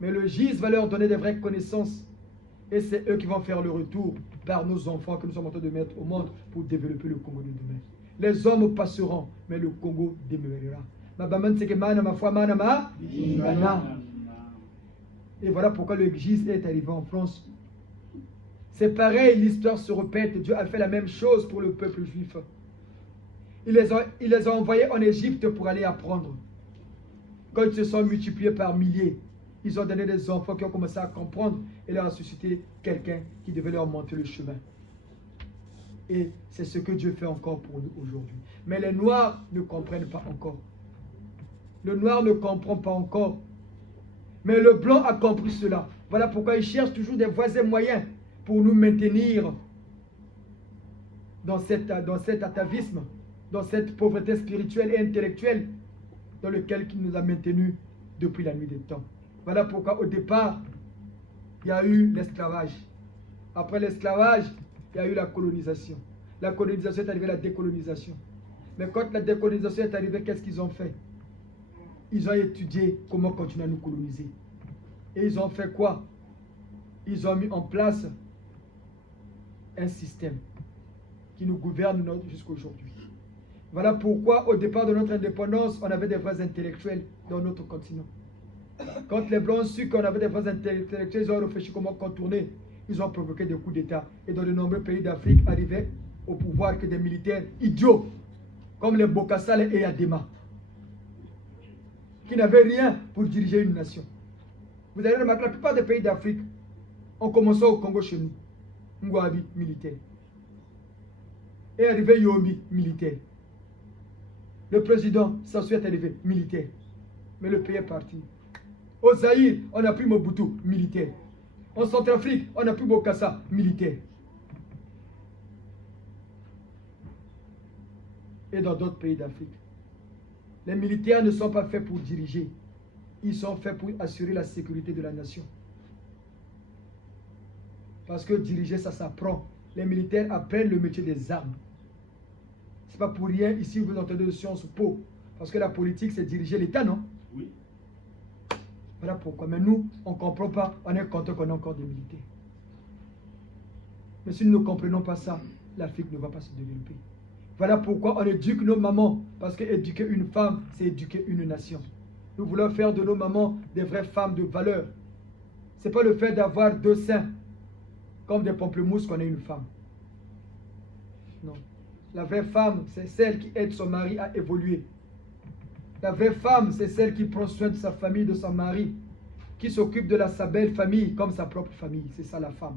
Mais le GIS va leur donner des vraies connaissances. Et c'est eux qui vont faire le retour par nos enfants que nous sommes en train de mettre au monde pour développer le Congo de demain. Les hommes passeront, mais le Congo demeurera. Et voilà pourquoi le GIS est arrivé en France. C'est pareil, l'histoire se répète. Dieu a fait la même chose pour le peuple juif. Il les a envoyés en Égypte pour aller apprendre. Quand ils se sont multipliés par milliers, ils ont donné des enfants qui ont commencé à comprendre et leur a suscité quelqu'un qui devait leur montrer le chemin. Et c'est ce que Dieu fait encore pour nous aujourd'hui. Mais les Noirs ne comprennent pas encore. Le Noir ne comprend pas encore. Mais le Blanc a compris cela. Voilà pourquoi il cherche toujours des voies et moyens pour nous maintenir dans cet atavisme, dans cette pauvreté spirituelle et intellectuelle dans lequel il nous a maintenus depuis la nuit des temps. Voilà pourquoi au départ, il y a eu l'esclavage. Après l'esclavage, il y a eu la colonisation. La colonisation est arrivée à la décolonisation. Mais quand la décolonisation est arrivée, qu'est-ce qu'ils ont fait? Ils ont étudié comment continuer à nous coloniser. Et ils ont fait quoi? Ils ont mis en place un système qui nous gouverne jusqu'à aujourd'hui. Voilà pourquoi au départ de notre indépendance, on avait des vrais intellectuels dans notre continent. Quand les Blancs ont su qu'on avait des vrais intellectuels, ils ont réfléchi comment contourner. Ils ont provoqué des coups d'État. Et dans de nombreux pays d'Afrique, arrivaient au pouvoir que des militaires idiots, comme les Bokassa et Adema, qui n'avaient rien pour diriger une nation. Vous allez remarquer, la plupart des pays d'Afrique ont commencé au Congo chez nous. Ngwabi, militaire. Et arrivé Yombi, militaire. Le président Sassou est arrivé, militaire. Mais le pays est parti. Au Zaïre, on a pris Mobutu, militaire. En Centrafrique, on a pris Bokassa, militaire. Et dans d'autres pays d'Afrique. Les militaires ne sont pas faits pour diriger. Ils sont faits pour assurer la sécurité de la nation. Parce que diriger, ça s'apprend. Les militaires apprennent le métier des armes. Ce n'est pas pour rien, ici, vous entendez de Sciences Po. Parce que la politique, c'est diriger l'État, non? Oui. Voilà pourquoi. Mais nous, on ne comprend pas. On est content qu'on ait encore des militaires. Mais si nous ne comprenons pas ça, l'Afrique ne va pas se développer. Voilà pourquoi on éduque nos mamans. Parce qu'éduquer une femme, c'est éduquer une nation. Nous voulons faire de nos mamans des vraies femmes de valeur. Ce n'est pas le fait d'avoir deux seins, comme des pamplemousses qu'on est une femme. Non. La vraie femme, c'est celle qui aide son mari à évoluer. La vraie femme, c'est celle qui prend soin de sa famille, de son mari, qui s'occupe de sa belle famille comme sa propre famille. C'est ça la femme.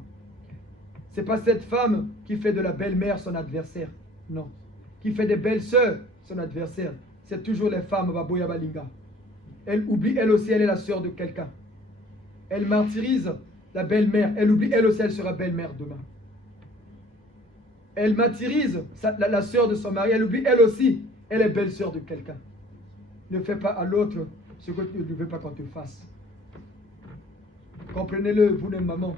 Ce n'est pas cette femme qui fait de la belle-mère son adversaire. Non. Qui fait des belles-sœurs son adversaire. C'est toujours les femmes, Baboya Balinga. Elle oublie, elle aussi, elle est la sœur de quelqu'un. Elle martyrise la belle-mère. Elle oublie, elle aussi, elle sera belle-mère demain. Elle martyrise la sœur de son mari. Elle oublie, elle aussi, elle est belle-sœur de quelqu'un. Ne fais pas à l'autre ce que tu ne veux pas qu'on te fasse. Comprenez-le, vous les mamans.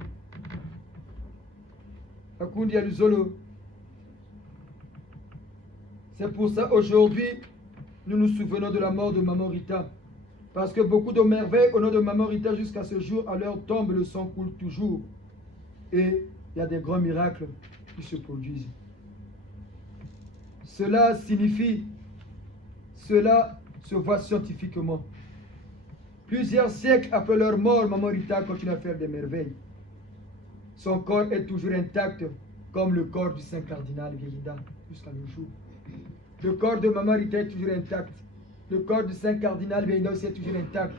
Akundi Aluzolo. C'est pour ça aujourd'hui, nous nous souvenons de la mort de Maman Rita. Parce que beaucoup de merveilles au nom de Maman Rita jusqu'à ce jour, à leur tombe, le sang coule toujours. Et il y a des grands miracles qui se produisent. Cela signifie, cela se voit scientifiquement. Plusieurs siècles après leur mort, Maman Rita continue à faire des merveilles. Son corps est toujours intact, comme le corps du Saint Cardinal Guérida, jusqu'à nos jours. Le corps de Maman Rita est toujours intact. Le corps du Saint Cardinal Guérida aussi est toujours intact.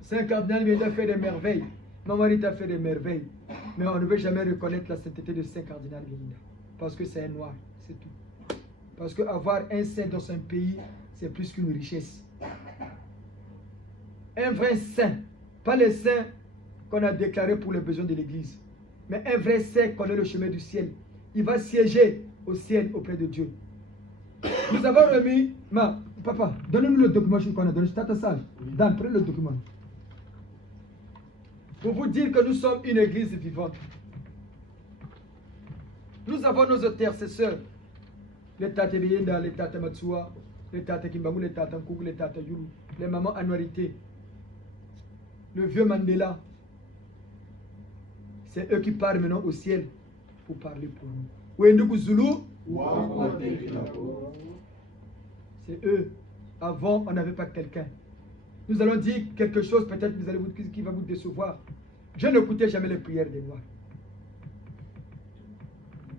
Saint Cardinal Guérida fait des merveilles. Maman Rita fait des merveilles. Mais on ne veut jamais reconnaître la sainteté de Saint Cardinal Guérida. Parce que c'est un noir, c'est tout. Parce qu'avoir un saint dans un pays, c'est plus qu'une richesse. Un vrai saint, pas les saints qu'on a déclarés pour les besoins de l'Église, mais un vrai saint qui connaît le chemin du ciel. Il va siéger au ciel auprès de Dieu. Nous avons remis, papa, donnez-nous le document qu'on a donné, c'est ta sage. Dan, prenez le document. Pour vous dire que nous sommes une église vivante. Nous avons nos intercesseurs. Les Tata Beyenda, les Tata Matsua, les Tata Kimbangu, les Tata Nkougou, les Tata Yulu, les mamans Annualité, le vieux Mandela. C'est eux qui parlent maintenant au ciel pour parler pour nous. Wenduku Zulu, c'est eux. Avant, on n'avait pas quelqu'un. Nous allons dire quelque chose, peut-être qui va vous décevoir. Je n'écoutais jamais les prières des Noirs.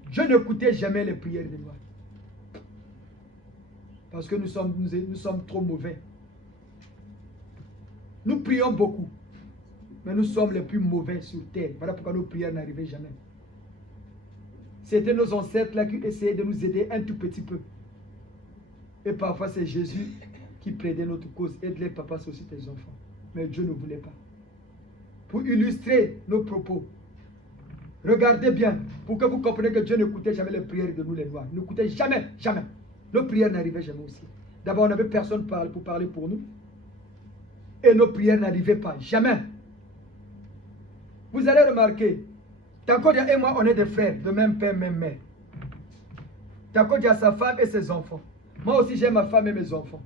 Je n'écoutais jamais les prières des Noirs. Parce que nous sommes trop mauvais. Nous prions beaucoup. Mais nous sommes les plus mauvais sur terre. Voilà pourquoi nos prières n'arrivaient jamais. C'était nos ancêtres là qui essayaient de nous aider un tout petit peu. Et parfois c'est Jésus qui plaidait notre cause. Aide-les, papa, c'est aussi tes enfants. Mais Dieu ne voulait pas. Pour illustrer nos propos, regardez bien, pour que vous compreniez que Dieu n'écoutait jamais les prières de nous les Noirs. N'écoutait jamais, jamais. Nos prières n'arrivaient jamais aussi. D'abord, on n'avait personne pour parler pour nous. Et nos prières n'arrivaient pas, jamais. Vous allez remarquer, Tankodia et moi, on est des frères, de même père, même mère. Tankodia a sa femme et ses enfants. Moi aussi, j'ai ma femme et mes enfants.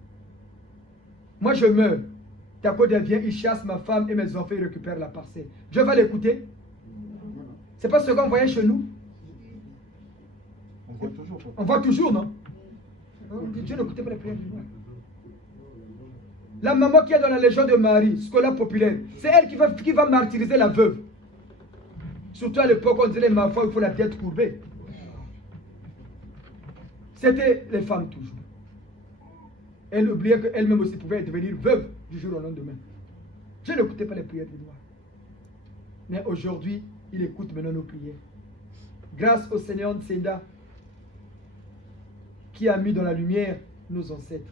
Moi, je meurs. Tankodia vient, il chasse ma femme et mes enfants, il récupère la parcelle. Dieu va l'écouter? C'est pas ce qu'on voyait chez nous? On voit toujours, non? Dieu n'écoutait pas les prières du Noirs. La maman qui est dans la Légion de Marie, scolaire populaire, c'est elle qui va martyriser la veuve. Surtout à l'époque, on disait, ma foi, il faut la tête courbée. C'était les femmes toujours. Elle oubliait qu'elle-même aussi pouvait devenir veuve du jour au lendemain. Je n'écoutais pas les prières des Noirs. Mais aujourd'hui, il écoute maintenant nos prières. Grâce au Seigneur Nsenda, qui a mis dans la lumière nos ancêtres.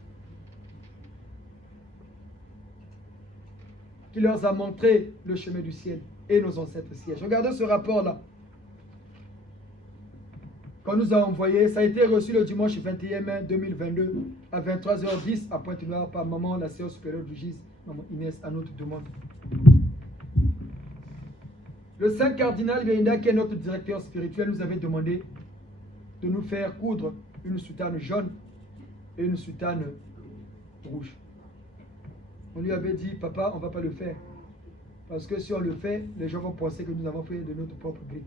Qui leur a montré le chemin du ciel et nos ancêtres siègent. Regardez ce rapport-là. Qu'on nous a envoyé, ça a été reçu le dimanche 21 mai 2022 à 23h10 à Pointe-Noire par maman, la sœur supérieure du GIS, maman Inès, à notre demande. Le Saint Cardinal Beyenda, qui est notre directeur spirituel, nous avait demandé de nous faire coudre une soutane jaune et une soutane rouge. On lui avait dit, papa, on ne va pas le faire. Parce que si on le fait, les gens vont penser que nous avons fait de notre propre gré.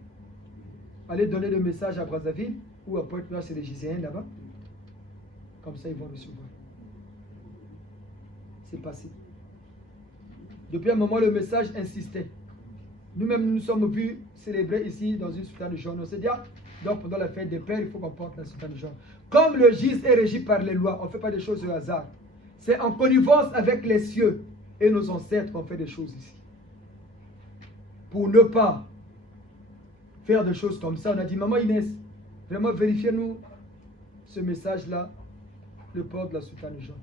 Allez donner le message à Brazzaville ou à Pointe-Noire, c'est les Giséens là-bas. Comme ça, ils vont recevoir. C'est passé. Depuis un moment, le message insistait. Nous-mêmes, nous sommes vus célébrer ici dans une soutane jaune. On s'est dit, donc pendant la fête des pères, il faut qu'on porte la soutane jaune. Comme le GIS est régi par les lois, on ne fait pas des choses au hasard. C'est en connivence avec les cieux et nos ancêtres qu'on fait des choses ici. Pour ne pas faire des choses comme ça, on a dit, maman Inès, vraiment vérifiez-nous ce message-là, le port de la soutane jaune.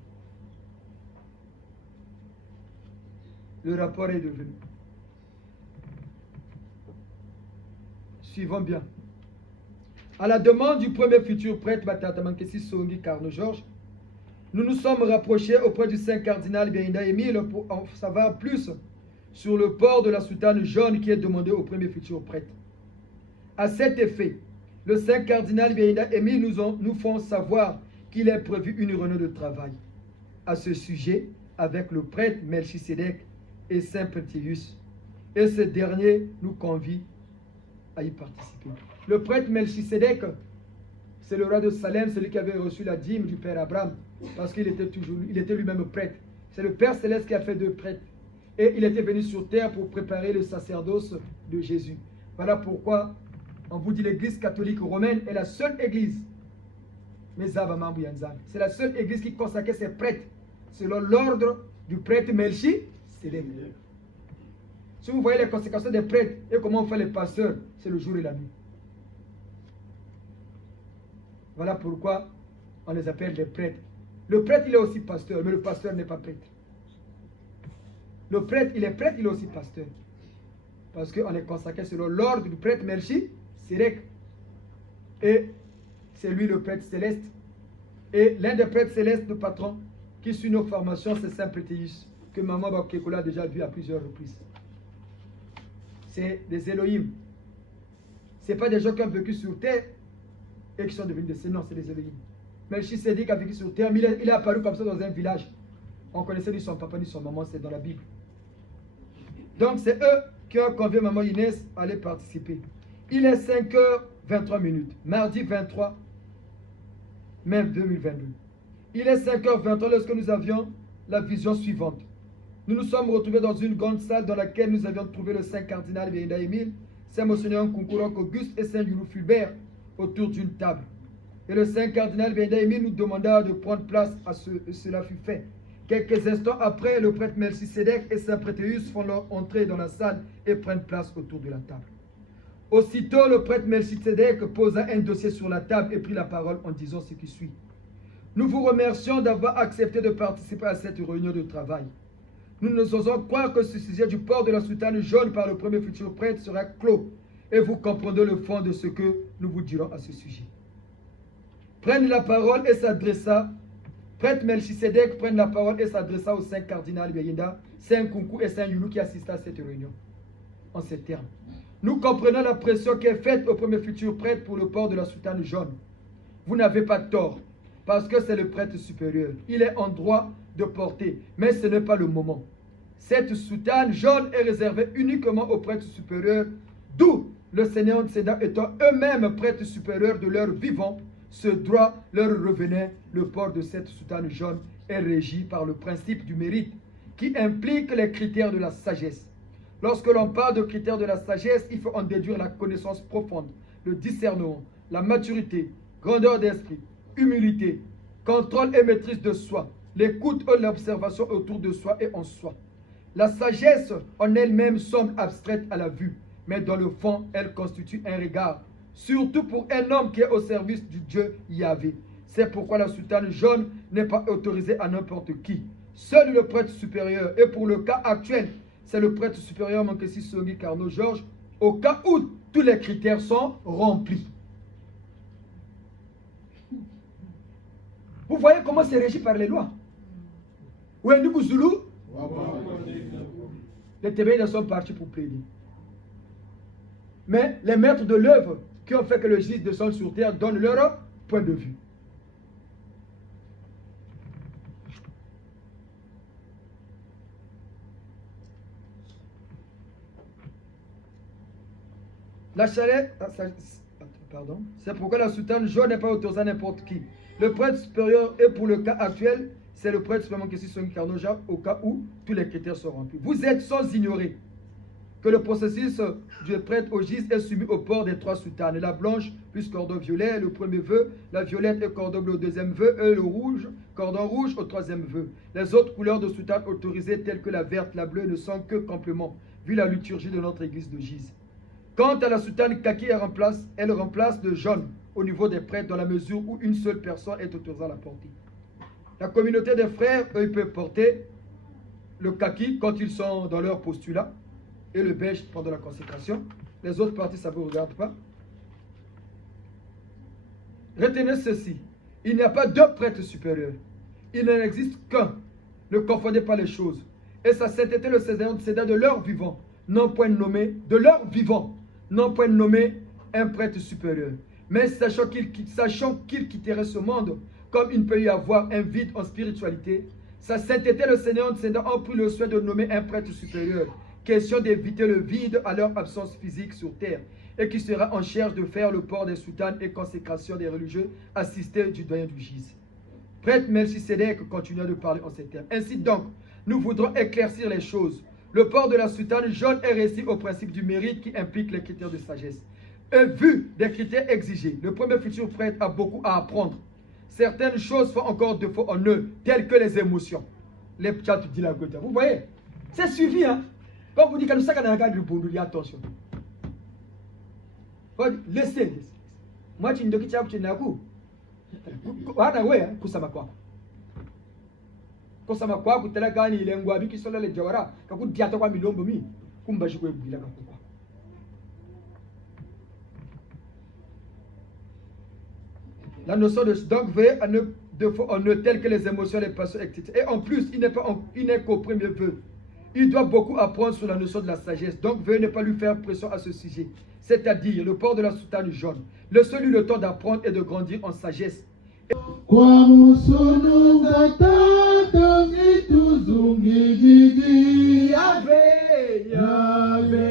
Le rapport est devenu. Suivons bien. À la demande du premier futur prêtre, Batatamakessi Songi Carno Georges, nous nous sommes rapprochés auprès du Saint Cardinal Beyenda Émile pour en savoir plus sur le port de la soutane jaune qui est demandé au premier futur prêtre. À cet effet, le Saint Cardinal Beyenda Émile nous font savoir qu'il est prévu une réunion de travail à ce sujet avec le prêtre Melchisedec et Saint Pétius. Et ce dernier nous convie à y participer. Le prêtre Melchisedec, c'est le roi de Salem, celui qui avait reçu la dîme du Père Abraham, parce qu'il était lui-même prêtre. C'est le Père Céleste qui a fait 2 prêtres. Et il était venu sur terre pour préparer le sacerdoce de Jésus. Voilà pourquoi on vous dit l'église catholique romaine est la seule église. C'est la seule église qui consacrait ses prêtres selon l'ordre du prêtre Melchisedec. Si vous voyez les conséquences des prêtres et comment on fait les pasteurs, c'est le jour et la nuit. Voilà pourquoi on les appelle les prêtres. Le prêtre, il est aussi pasteur, mais le pasteur n'est pas prêtre. Le prêtre, il est aussi pasteur. Parce qu'on est consacré selon l'ordre du prêtre Melchisedec. Et c'est lui le prêtre céleste. Et l'un des prêtres célestes, le patron, qui suit nos formations, c'est Saint Pétius, que Maman Bakekola a déjà vu à plusieurs reprises. C'est des Elohim. Ce n'est pas des gens qui ont vécu sur terre, et qui sont devenus des saints. Non, c'est des éveillés. Melchisédek a vécu sur terre, mais il est apparu comme ça dans un village. On connaissait ni son papa ni son maman, c'est dans la Bible. Donc c'est eux qui ont convié maman Inès à aller participer. Il est 5h23, mardi 23 mai 2022. Il est 5h23 lorsque nous avions la vision suivante. Nous nous sommes retrouvés dans une grande salle dans laquelle nous avions trouvé le Saint Cardinal Bienda Émile, Saint Monseigneur Nkunkurok Auguste et Saint Youlou Fulbert autour d'une table. Et le Saint Cardinal Bienda Émile nous demanda de prendre place à cela fut fait. Quelques instants après, le prêtre Melchisédek et Saint Prétéus font leur entrée dans la salle et prennent place autour de la table. Aussitôt, le prêtre Melchisédek posa un dossier sur la table et prit la parole en disant ce qui suit. Nous vous remercions d'avoir accepté de participer à cette réunion de travail. Nous nous osons croire que ce sujet du port de la soutane jaune par le premier futur prêtre sera clos et vous comprendrez le fond de ce que nous vous dirons à ce sujet. Prenne la parole et s'adressa Prêtre Melchisédek prenne la parole et s'adressa au Saint Cardinal Bienda, Saint Nkunku et Saint Youlou qui assistent à cette réunion. En ces termes, nous comprenons la pression qui est faite au premier futur prêtre pour le port de la soutane jaune. Vous n'avez pas tort, parce que c'est le prêtre supérieur. Il est en droit de porter, mais ce n'est pas le moment. Cette soutane jaune est réservée uniquement aux prêtres supérieurs, d'où le Seigneur Ntséda étant eux-mêmes prêtres supérieurs de leur vivant, ce droit leur revenait. Le port de cette soutane jaune est régi par le principe du mérite, qui implique les critères de la sagesse. Lorsque l'on parle de critères de la sagesse, il faut en déduire la connaissance profonde, le discernement, la maturité, grandeur d'esprit, humilité, contrôle et maîtrise de soi, l'écoute et l'observation autour de soi et en soi. La sagesse en elle-même semble abstraite à la vue, mais dans le fond, elle constitue un regard, surtout pour un homme qui est au service du Dieu Yahvé. C'est pourquoi la soutane jaune n'est pas autorisée à n'importe qui. Seul le prêtre supérieur, et pour le cas actuel, c'est le prêtre supérieur Mankessi Songi Carnot Georges, au cas où tous les critères sont remplis. Vous voyez comment c'est régi par les lois. Wendigo Zulu, les Tébéides sont partis pour plaider. Mais les maîtres de l'œuvre qui ont fait que le Jésus descende sur terre donnent leur point de vue. La chalet, pardon, c'est pourquoi la soutane jaune n'est pas autorisée à n'importe qui. Le prêtre supérieur, et pour le cas actuel, c'est le prêtre supérieur qui sont Carnoja, au cas où tous les critères sont remplis. Vous êtes sans ignorer que le processus du prêtre au gis est soumis au port des trois soutanes. La blanche plus cordon violet, le premier vœu, la violette et cordon bleu au deuxième vœu, et le rouge, cordon rouge au troisième vœu. Les autres couleurs de soutane autorisées telles que la verte, la bleue ne sont que compléments, vu la liturgie de notre église de Gise. Quant à la soutane kaki, elle remplace le jaune au niveau des prêtres dans la mesure où une seule personne est autorisée à la porter. La communauté des frères, eux, ils peuvent porter le kaki quand ils sont dans leur postulat et le beige pendant la consécration. Les autres parties, ça ne vous regarde pas. Retenez ceci, il n'y a pas deux prêtres supérieurs. Il n'en existe qu'un. Ne confondez pas les choses. Et ça, c'était le Seigneur de leur vivant, non point nommé, de leur vivant, non point nommé un prêtre supérieur. Mais sachant qu'il quitterait ce monde, comme il peut y avoir un vide en spiritualité, sa sainteté, le Seigneur ont pris le soin de nommer un prêtre supérieur. Question d'éviter le vide à leur absence physique sur terre, et qui sera en charge de faire le port des soutanes et consécration des religieux assistés du doyen du Gise. Prêtre Melchisédek continua de parler en ces termes. Ainsi donc, nous voudrons éclaircir les choses. Le port de la soutane jaune est régi au principe du mérite qui implique les critères de sagesse. Et vu des critères exigés, le premier futur prêtre a beaucoup à apprendre. Certaines choses font encore défaut en eux, telles que les émotions. Les pchats dit la goutte. Vous voyez, c'est suivi, hein. Quand vous dites que nous sommes dans le bon, attention. Laissez. Moi, tu ne dis pas que tu n'as pas. Kusama kwa. Kusama kwa kutela gani ile ngwabi kisola le jawara kakudiata kwa milombo mi kumbashi kwe bila kakukwa. La notion de donc veut à ne tel que les émotions, les passions, etc. Et en plus, il n'est qu'au premier vœu. il doit beaucoup apprendre sur la notion de la sagesse. Donc, veuillez ne pas lui faire pression à ce sujet. C'est-à-dire le port de la soutane jaune. Laissez-lui le temps d'apprendre et de grandir en sagesse. Kwa musono gatata zituzungijiji Yahvé, Yahvé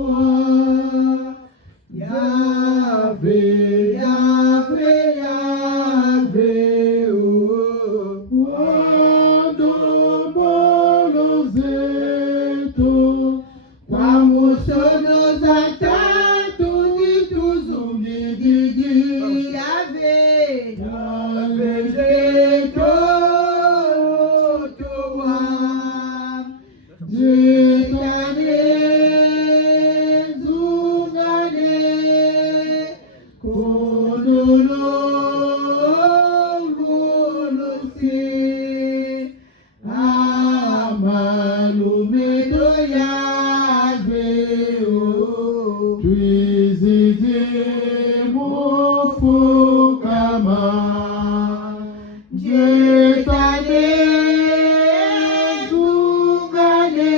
Yetotoa Yahvé, Yahvé, Yahvé Wadomolo zeto Kwa musono gatata zituzungijiji Yahvé, Yahvé Yetotoa Jitane zungane Kodolo golosi Amalumedo Yahvé Tuizidi mufukama Jitane zungane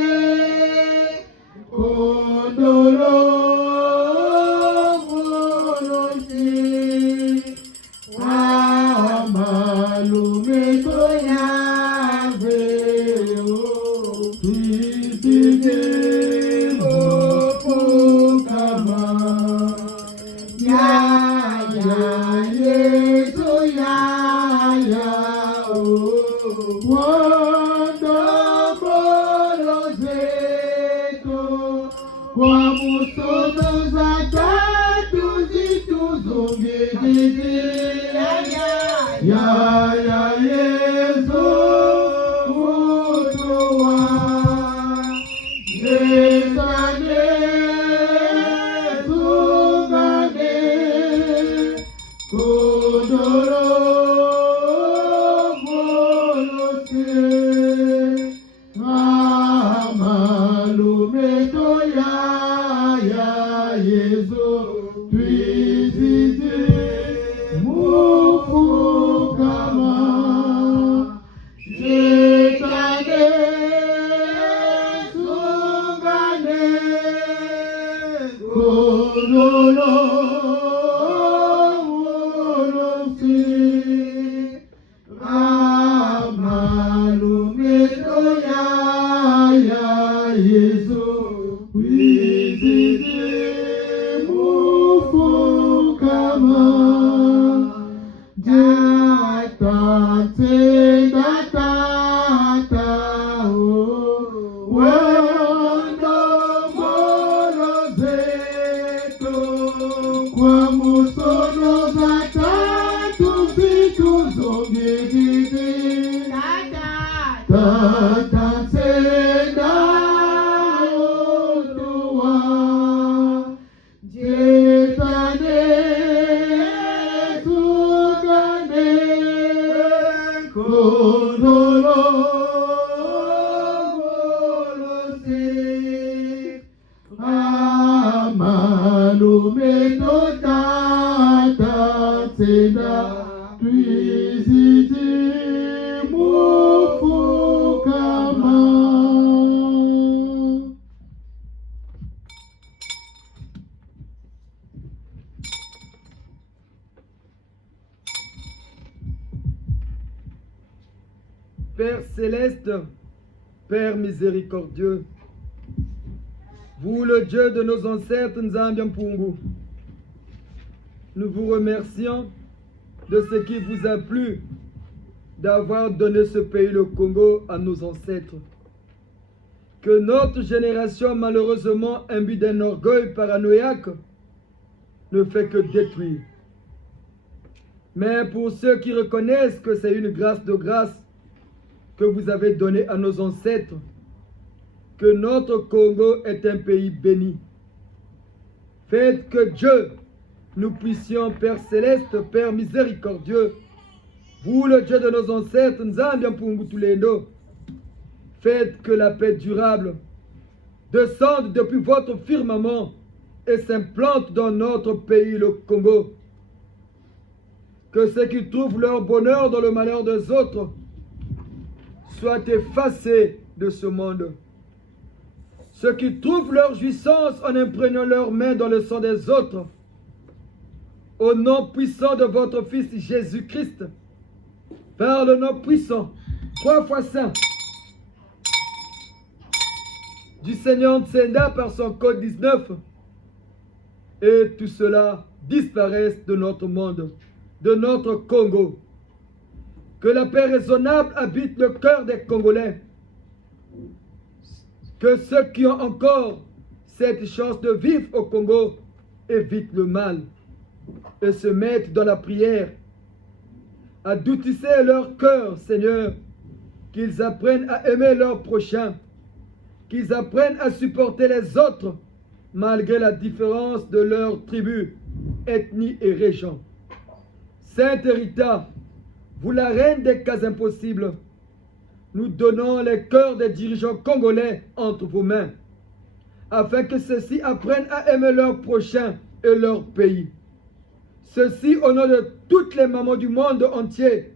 Kodolo golosi Amalumedo Yahvé Tuizidi mufukama Ya Yesu ya Wandamolo zetu Kwa musono zatatu zituzungijiji Ya Yesu utuwa Zetane zungane Kodoro golosi Amalumeto ya Yesu Tuizidi mufukama Jetane zungane Kodoro golosi Amalumeto ya Yesu Tuizidi mufukama Wandomolo zetu Kwa musono zatatu zituzungijiji Tata senda otuwa Jetane zungane Kodolo golosi Amalumeto tata senda Tuizidi mufukama Père céleste, Père miséricordieux, vous le Dieu de nos ancêtres Nzambi Mpungu, nous vous remercions de ce qui vous a plu d'avoir donné ce pays, le Congo, à nos ancêtres. Que notre génération, malheureusement imbue d'un orgueil paranoïaque, ne fait que détruire. Mais pour ceux qui reconnaissent que c'est une grâce de grâce que vous avez donnée à nos ancêtres, que notre Congo est un pays béni. Faites que Dieu, nous puissions, Père céleste, Père miséricordieux, vous le Dieu de nos ancêtres, Nzambi Mpungu Tulendo, faites que la paix durable descende depuis votre firmament et s'implante dans notre pays, le Congo. Que ceux qui trouvent leur bonheur dans le malheur des autres soient effacés de ce monde. Ceux qui trouvent leur jouissance en imprégnant leurs mains dans le sang des autres, au nom puissant de votre Fils Jésus-Christ, par le nom puissant, 3 fois saint, du Seigneur Ntsenda par son code 19, et tout cela disparaisse de notre monde, de notre Congo. Que la paix raisonnable habite le cœur des Congolais. Que ceux qui ont encore cette chance de vivre au Congo évitent le mal et se mettent dans la prière. Adoucissez leur cœur, Seigneur, qu'ils apprennent à aimer leur prochain, qu'ils apprennent à supporter les autres malgré la différence de leur tribu, ethnie et région. Sainte Rita, vous la reine des cas impossibles, nous donnons les cœurs des dirigeants congolais entre vos mains, afin que ceux-ci apprennent à aimer leur prochain et leur pays. Ceci au nom de toutes les mamans du monde entier.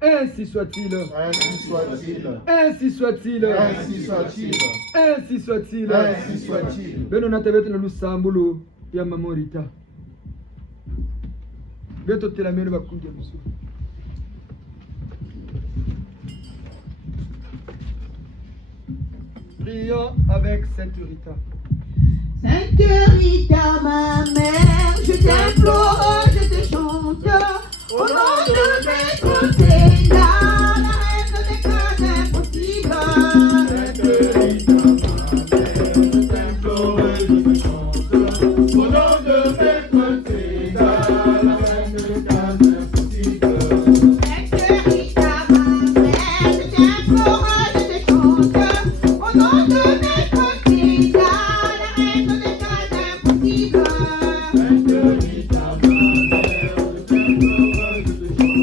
Ainsi soit-il. Ainsi soit-il. Ainsi soit-il. Ainsi soit-il. Ainsi soit-il. Ainsi soit-il. Beno natabete na lusambulo ya Maman Rita. Beto telamene bakundi ya musu. Prions avec Sainte Rita. Sainte Rita, ma mère, je t'implore, je te chante, au nom de Maître Sénat, la reine des cas impossibles. Sainte Rita, ma mère, je t'implore et je te chante. Au nom de Maître Sénat, la reine des cas impossibles. Sainte Rita, ma mère, je t'implore, je te chante, au nom de Maître Sénat, la reine des cas impossibles. Sainte Rita, ma mère, je t'implore et je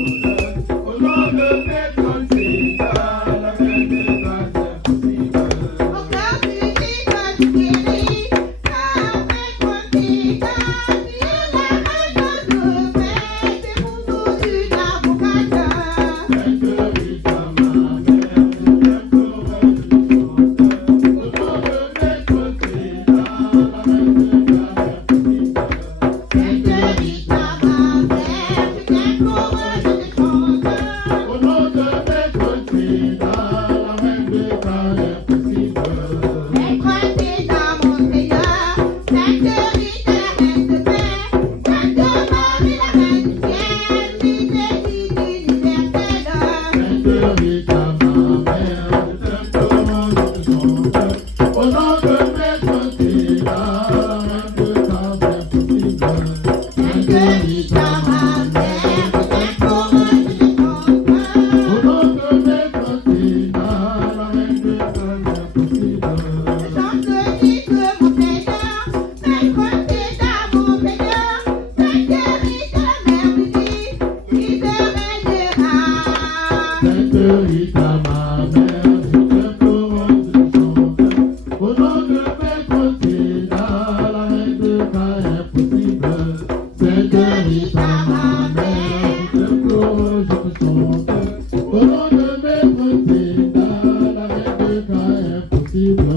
te chante. Au nom de Maître Sénat, la reine des cas impossibles. Au cœur du Christ du guéri, la Maître Sénat, tu es la reine de paix, c'est mon nom du avocate. Sainte Rita, ma mère, je t'implore et je te chante. Au nom de Maître Sénat, la reine des cas impossibles. Sainte Rita, ma mère, je t'implore, je te chante. Au nom de Maître Sénat, la reine des cas impossibles. Maître Sénat, mon Seigneur, Sainte Rita, la reine de paix, Sainte Marie, la reine du ciel, Jésus universel. Sainte Rita, ma mère, je t'implore, je te chante. Au nom de Maître Sénat, la reine des cas impossibles. Sainte Rita, ma mère, je t'implore, je te chante. Au nom de Maître Sénat, la reine des cas impossibles. Chante Christ, mon Seigneur, Maître Sénat, mon Seigneur, Sainte Rita, la mère du Christ, qui te règnera. Sainte Rita, ma mère, je t'implore, je te chante. Au nom de Maître Sénat, la reine des cas impossibles. Sainte Rita, ma mère, je t'implore, je te chante. Au nom de Maître Sénat, la reine des cas impossibles.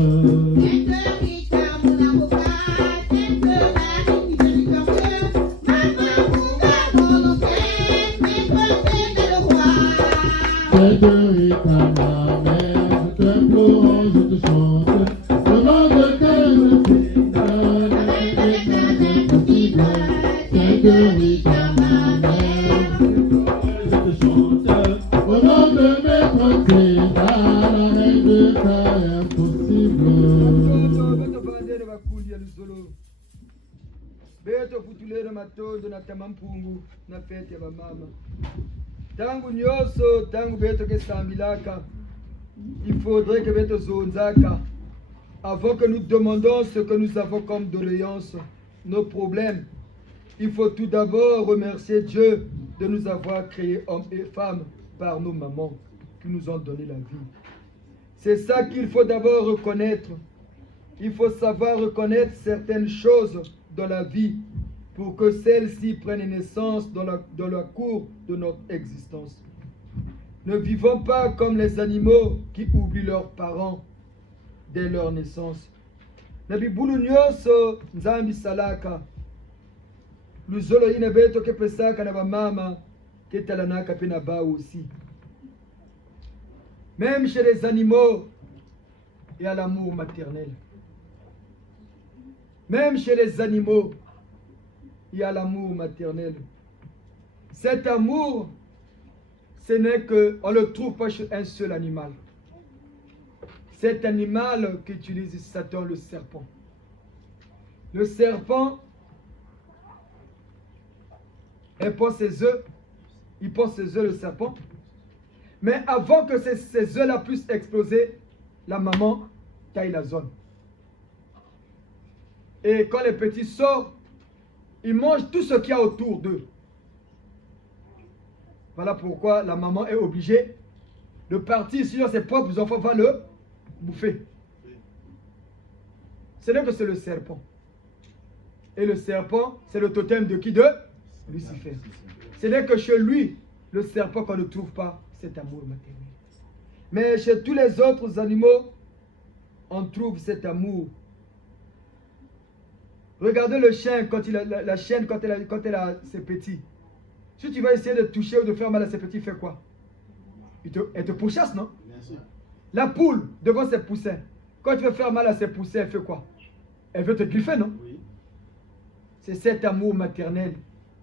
Sainte Rita, mon avocat, Sainte Marie miséricordieuse, Maman pour ta volonté, Maître Sénat le roi. Sainte Rita, ma mère, je t'implore, je te chante. Au nom de Maître Sénat, la reine des cas impossibles. Sainte Rita, ma mère, je te chante. Au nom de Maître Sénat, la reine des cas impossibles. Beto bandere bakundi ya lusolo. Beto futulero matondo na tamampungu na fete ya bamama. Tangu nyoso, tangu beto ke sambilaka. Il faudrait que beto zonzaka. Avant que nous demandons ce que nous avons comme doléance, nos problèmes, il faut tout d'abord remercier Dieu de nous avoir créés hommes et femmes par nos mamans qui nous ont donné la vie. C'est ça qu'il faut d'abord reconnaître. Il faut savoir reconnaître certaines choses dans la vie pour que celles-ci prennent naissance dans la cour de notre existence. Ne vivons pas comme les animaux qui oublient leurs parents dès leur naissance. Nabibulu nyonso nzambi salaka. Luzolo inabeto ke pesaka na mama ketalanaka pe na ba aussi. Même chez les animaux, il y a l'amour maternel. Même chez les animaux, il y a l'amour maternel. Cet amour, ce n'est que, on ne le trouve pas chez un seul animal. Cet animal qu'utilise Satan, le serpent. Le serpent, il pose ses œufs, le serpent. Mais avant que ces œufs-là puissent exploser, la maman taille la zone. Et quand les petits sortent, ils mangent tout ce qu'il y a autour d'eux. Voilà pourquoi la maman est obligée de partir, sinon ses propres enfants vont le bouffer. Ce n'est que c'est le serpent. Et le serpent, c'est le totem de qui? De Lucifer. Ce n'est que chez lui, le serpent, qu'on ne trouve pas cet amour maternel. Mais chez tous les autres animaux, on trouve cet amour. Regardez le chien, la chienne, quand elle a ses petits. Si tu vas essayer de toucher ou de faire mal à ses petits, fais quoi? Elle te pourchasse, non? Bien sûr. La poule, devant ses poussins, quand tu veux faire mal à ses poussins, elle fait quoi? Elle veut te griffer, non? Oui. C'est cet amour maternel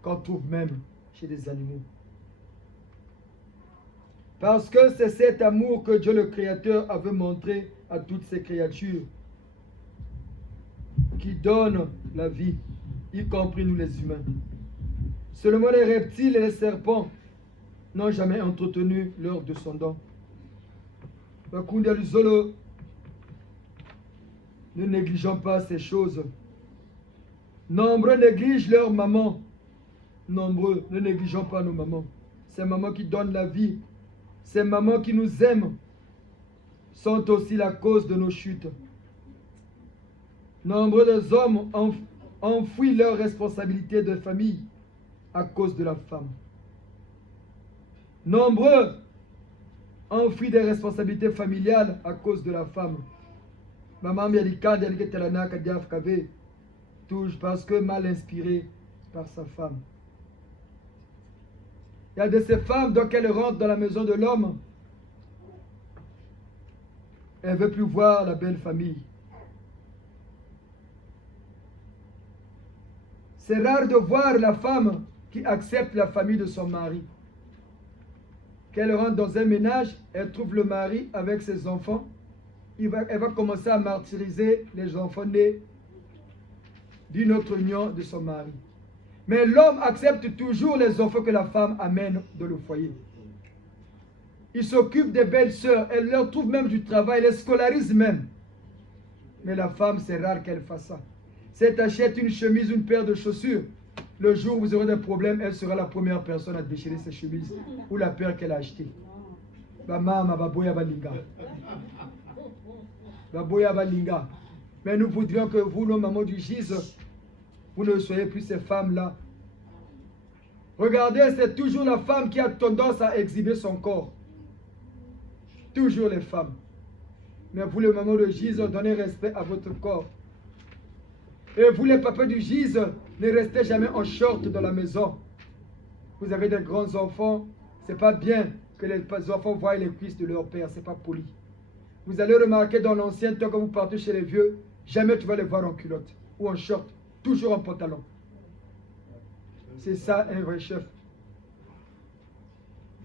qu'on trouve même chez les animaux. Parce que c'est cet amour que Dieu le Créateur avait montré à toutes ces créatures qui donnent la vie, y compris nous les humains. Seulement les reptiles et les serpents n'ont jamais entretenu leur descendant. Ne négligeons pas ces choses. Nombreux négligent leur maman. Nombreux, ne négligeons pas nos mamans. Ces mamans qui donnent la vie, ces mamans qui nous aiment, sont aussi la cause de nos chutes. Nombreux des hommes enfouissent leurs responsabilités de famille à cause de la femme. Nombreux enfouissent des responsabilités familiales à cause de la femme. Maman touche parce que mal inspirée par sa femme. Il y a de ces femmes, donc elles rentrent dans la maison de l'homme. Elle ne veut plus voir la belle famille. C'est rare de voir la femme qui accepte la famille de son mari. Qu'elle rentre dans un ménage, elle trouve le mari avec ses enfants. Elle va commencer à martyriser les enfants nés d'une autre union de son mari. Mais l'homme accepte toujours les enfants que la femme amène dans le foyer. Il s'occupe des belles sœurs, elle leur trouve même du travail, elle les scolarise même. Mais la femme, c'est rare qu'elle fasse ça. Si elle t'achète une chemise, une paire de chaussures, le jour où vous aurez des problèmes, elle sera la première personne à déchirer ses chemises ou la paire qu'elle a achetée. Mais nous voudrions que vous, nos mamans du Gise, vous ne soyez plus ces femmes-là. Regardez, c'est toujours la femme qui a tendance à exhiber son corps. Toujours les femmes. Mais vous, les mamans de Gise, donnez respect à votre corps. Et vous, les papas du Gise, ne restez jamais en short dans la maison. Vous avez des grands enfants, c'est pas bien que les enfants voient les cuisses de leur père, c'est pas poli. Vous allez remarquer dans l'ancien temps, quand vous partez chez les vieux, jamais tu vas les voir en culotte ou en short, toujours en pantalon. C'est ça un vrai chef.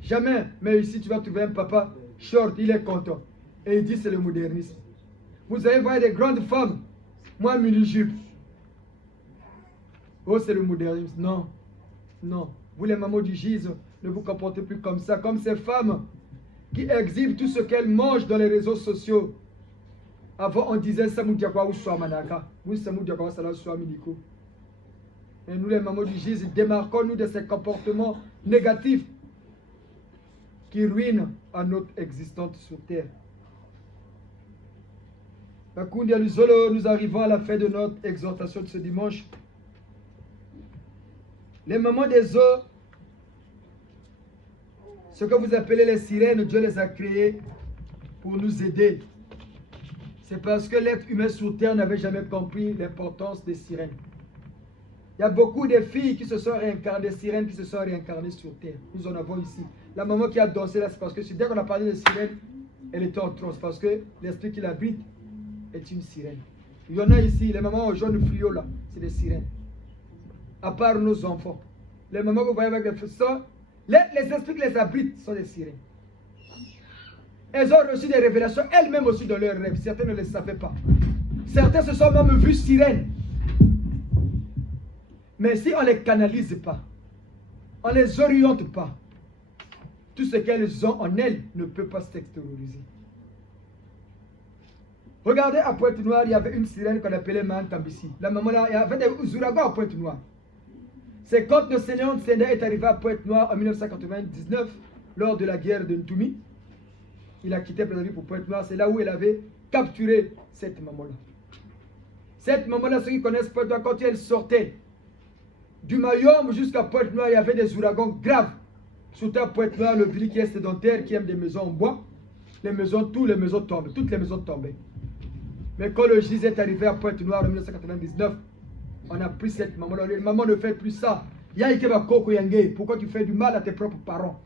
Jamais, mais ici tu vas trouver un papa short, il est content. Et il dit c'est le modernisme. Vous allez voir des grandes femmes, moi mini-jupe. Oh, c'est le modernisme. Non, non. Vous les mamans du Gise, ne vous comportez plus comme ça, comme ces femmes qui exhibent tout ce qu'elles mangent dans les réseaux sociaux. Avant, on disait Samoudiakwa ou Manaka. Nous, Samoudiakwa, ça l'a soit Miniko. Et nous, les mamans du Gise, démarquons-nous de ces comportements négatifs qui ruinent à notre existence sur terre. Nous arrivons à la fin de notre exhortation de ce dimanche. Les mamans des eaux Ce que vous appelez les sirènes, Dieu les a créées pour nous aider. C'est parce que l'être humain sur terre n'avait jamais compris l'importance des sirènes. Il y a beaucoup de filles qui se sont réincarnées, des sirènes qui se sont réincarnées sur terre. Nous en avons ici. La maman qui a dansé là, c'est parce que dès qu'on a parlé de sirènes, elle était en transe. Parce que l'esprit qui l'habite est une sirène. Il y en a ici, les mamans aux jaunes fluo là, c'est des sirènes. À part nos enfants. Les mamans que vous voyez avec les frissons, les esprits qui les habitent sont des sirènes. Elles ont reçu des révélations elles-mêmes aussi dans leurs rêves. Certains ne les savaient pas. Certains se sont même vus sirènes. Mais si on ne les canalise pas, on ne les oriente pas, tout ce qu'elles ont en elles ne peut pas s'extérioriser. Regardez à Pointe-Noire, il y avait une sirène qu'on appelait Man Kambisi. La maman là, il y avait des ouragans à Pointe-Noire. C'est quand le Seigneur Nsenda est arrivé à Pointe-Noire en 1999, lors de la guerre de Ntumi. Il a quitté Brazzaville pour Pointe-Noire. C'est là où il avait capturé cette maman-là. Cette maman-là, ceux qui connaissent Pointe-Noire, quand elle sortait du Mayombe jusqu'à Pointe-Noire, il y avait des ouragans graves. Surtout à Pointe-Noire, le village qui est sédentaire, qui aime des maisons en bois. Les maisons, toutes les maisons tombent. Toutes les maisons tombaient. Mais quand le GIS est arrivé à Pointe-Noire en 1999, on a pris cette maman-là. Maman ne fait plus ça. Pourquoi tu fais du mal à tes propres parents?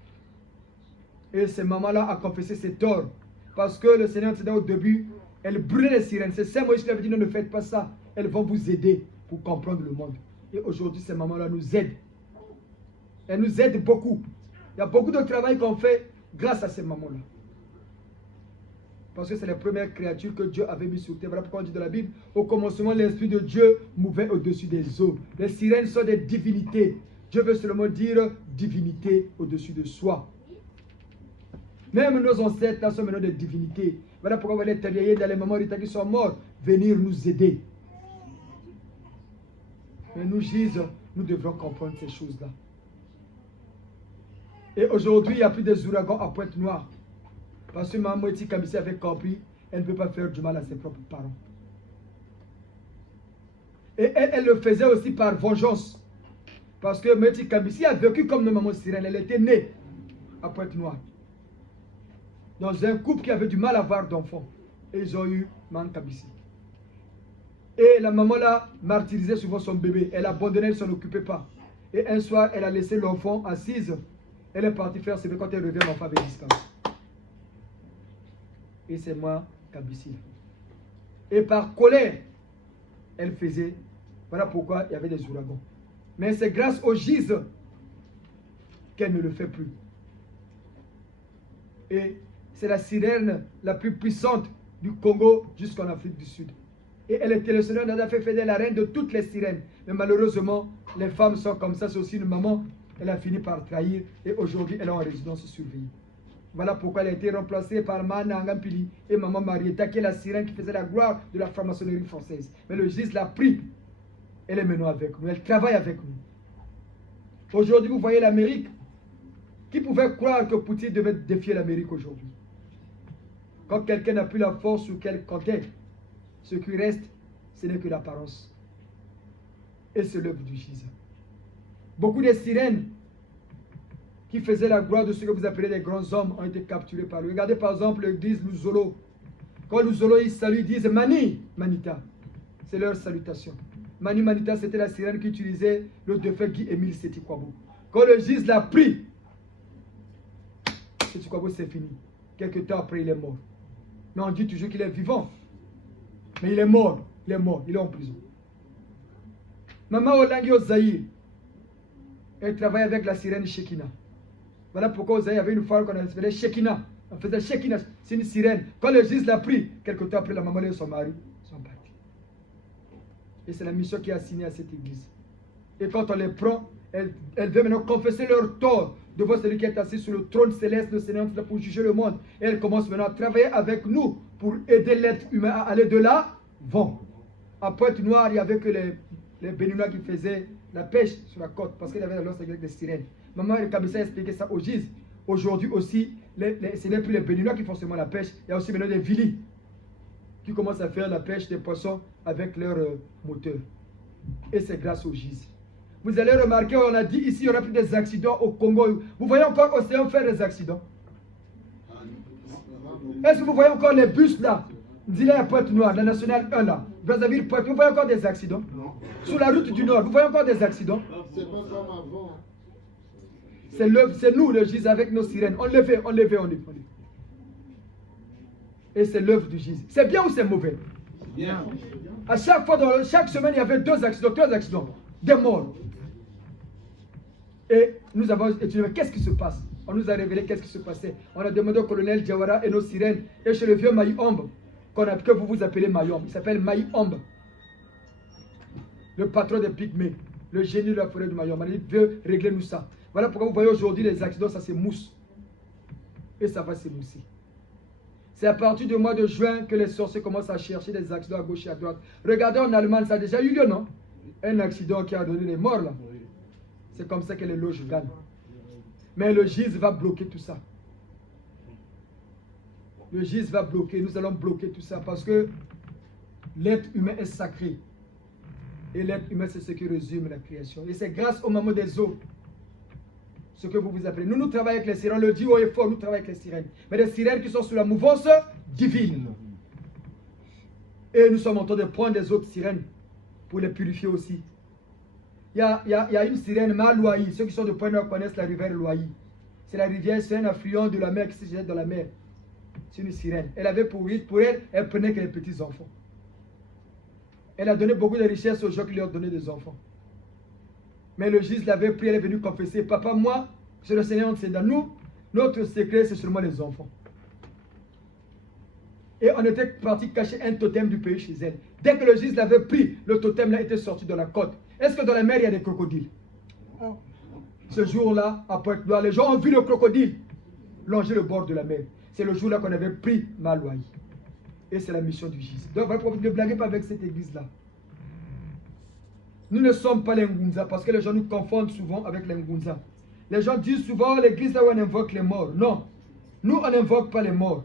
Et cette maman-là a confessé ses torts. Parce que le Seigneur, au début, elle brûlait les sirènes. C'est ça, Moïse qui avait dit, non, ne faites pas ça. Elles vont vous aider pour comprendre le monde. Et aujourd'hui, ces mamans-là nous aident. Elles nous aident beaucoup. Il y a beaucoup de travail qu'on fait grâce à ces mamans-là. Parce que c'est les premières créatures que Dieu avait mises sur terre. Voilà pourquoi on dit dans la Bible, au commencement, l'Esprit de Dieu mouvait au-dessus des eaux. Les sirènes sont des divinités. Dieu veut seulement dire divinité au-dessus de soi. Même nos ancêtres là sont maintenant des divinités. Voilà pourquoi on va les terriers dans les moments qui sont morts venir nous aider. Mais nous gisons, nous devrons comprendre ces choses-là. Et aujourd'hui, il n'y a plus des ouragans à Pointe-Noire. Parce que Maman Moïti Kambisi avait compris, elle ne peut pas faire du mal à ses propres parents. Et elle le faisait aussi par vengeance. Parce que Moïti Kambisi a vécu comme nos mamans sirènes. Elle était née à Pointe-Noire. Dans un couple qui avait du mal à avoir d'enfants. Et ils ont eu Maman Kambisi. Et la maman là martyrisait souvent son bébé. Elle abandonnait, elle ne s'en occupait pas. Et un soir, elle a laissé l'enfant assise. Elle est partie faire ses bébés. Quand elle revient, l'enfant avait disparu. Et c'est moi, Kambisi. Et par colère, elle faisait. Voilà pourquoi il y avait des ouragans. Mais c'est grâce au GIS qu'elle ne le fait plus. Et c'est la sirène la plus puissante du Congo jusqu'en Afrique du Sud. Et elle était le Seigneur n'a fait faire la reine de toutes les sirènes. Mais malheureusement, les femmes sont comme ça. C'est aussi une maman. Elle a fini par trahir. Et aujourd'hui, elle est en résidence surveillée. Voilà pourquoi elle a été remplacée par Mana Ngampili et Maman Marietta, qui est la sirène qui faisait la gloire de la franc-maçonnerie française. Mais le GIS l'a pris. Elle est maintenant avec nous. Elle travaille avec nous. Aujourd'hui, vous voyez l'Amérique. Qui pouvait croire que Poutine devait défier l'Amérique aujourd'hui? Quand quelqu'un n'a plus la force sur quel comptait, ce qui reste, ce n'est que l'apparence. Et c'est l'œuvre du GIS. Beaucoup de sirènes qui faisaient la gloire de ce que vous appelez les grands hommes ont été capturés par lui. Regardez par exemple l'église Luzolo. Quand Luzolo ils saluent, ils disent Mani Manita. C'est leur salutation. Mani Manita, c'était la sirène qui utilisait le défunt Guy-Émile Séti-Kouabou. Quand le GIS l'a pris, Séti-Kouabou c'est fini. Quelque temps après, il est mort. Mais on dit toujours qu'il est vivant. Mais il est mort. Il est mort. Il est en prison. Maman Olangi au Zaïre, elle travaille avec la sirène Shekina. Voilà pourquoi au Zaïre, il y avait une femme qu'on appelait Shekina. On faisait Shekina, c'est une sirène. Quand le GIS l'a pris, quelque temps après, la maman et son mari sont partis. Et c'est la mission qui est assignée à cette église. Et quand on les prend, elles veulent maintenant confesser leur tort devant celui qui est assis sur le trône céleste, le Seigneur, pour juger le monde. Et elles commencent maintenant à travailler avec nous pour aider l'être humain à aller de l'avant. À Pointe-Noire, il n'y avait que les Béninois qui faisaient la pêche sur la côte parce qu'il y avait la lance avec des sirènes. Maman et Kambisi a expliqué ça au GIS. Aujourd'hui aussi, ce n'est plus les Béninois qui font seulement la pêche. Il y a aussi maintenant des Vili qui commencent à faire la pêche des poissons avec leur moteur. Et c'est grâce au GIS. Vous allez remarquer, on a dit ici, il y aura plus des accidents au Congo. Vous voyez encore Océan faire des accidents? Est-ce que vous voyez encore les bus là? Dis-le à Pointe-Noire, la nationale 1 là. Brazzaville, Pointe, vous voyez encore des accidents? Non. Sur la route du Nord, vous voyez encore des accidents? C'est pas comme avant. C'est nous, le GIZ, avec nos sirènes. On le fait. Et c'est l'œuvre du GIZ. C'est bien ou c'est mauvais? Bien. À chaque fois, chaque semaine, il y avait 2 accidents, des morts. Et nous avons étudié, qu'est-ce qui se passe? On nous a révélé qu'est-ce qui se passait. On a demandé au colonel Diawara et nos sirènes. Et chez le vieux Maïombe, que vous vous appelez Maïombe, il s'appelle Maïombe. Le patron des Pygmées, le génie de la forêt de Maïombe. Il veut régler nous ça. Voilà pourquoi vous voyez aujourd'hui les accidents, ça s'émousse. Et ça va s'émousser. C'est à partir du mois de juin que les sorciers commencent à chercher des accidents à gauche et à droite. Regardez en Allemagne, ça a déjà eu lieu, non? Un accident qui a donné les morts là. C'est comme ça que les loges gagnent. Mais le GIZ va bloquer tout ça. Le GIZ va bloquer, nous allons bloquer tout ça parce que l'être humain est sacré. Et l'être humain, c'est ce qui résume la création. Et c'est grâce au moment des eaux, ce que vous vous appelez. Nous travaillons avec les sirènes, on le dit haut et fort, nous travaillons avec les sirènes. Mais des sirènes qui sont sous la mouvance divine. Et nous sommes en train de prendre des autres sirènes pour les purifier aussi. Il y a une sirène, Malouaï. Ceux qui sont de Pointe-Noire connaissent la rivière Louaï. C'est la rivière, c'est un affluent de la mer qui se jette dans la mer. C'est une sirène. Elle avait pour elle, elle prenait que les petits enfants. Elle a donné beaucoup de richesses aux gens qui lui ont donné des enfants. Mais le GIZ l'avait pris, elle est venue confesser. Papa, moi, c'est le Seigneur, c'est dans nous. Notre secret, c'est seulement les enfants. Et on était parti cacher un totem du pays chez elle. Dès que le GIZ l'avait pris, le totem là était sorti de la côte. Est-ce que dans la mer, il y a des crocodiles? Ce jour-là, à Pointe-Noire, les gens ont vu le crocodile longer le bord de la mer. C'est le jour-là qu'on avait pris Malouaï. Et c'est la mission du GIZ. Donc, ne blaguez pas avec cette église-là. Nous ne sommes pas les Ngunza parce que les gens nous confondent souvent avec les Ngunza. Les gens disent souvent l'église là où on invoque les morts. Non, nous on n'invoque pas les morts.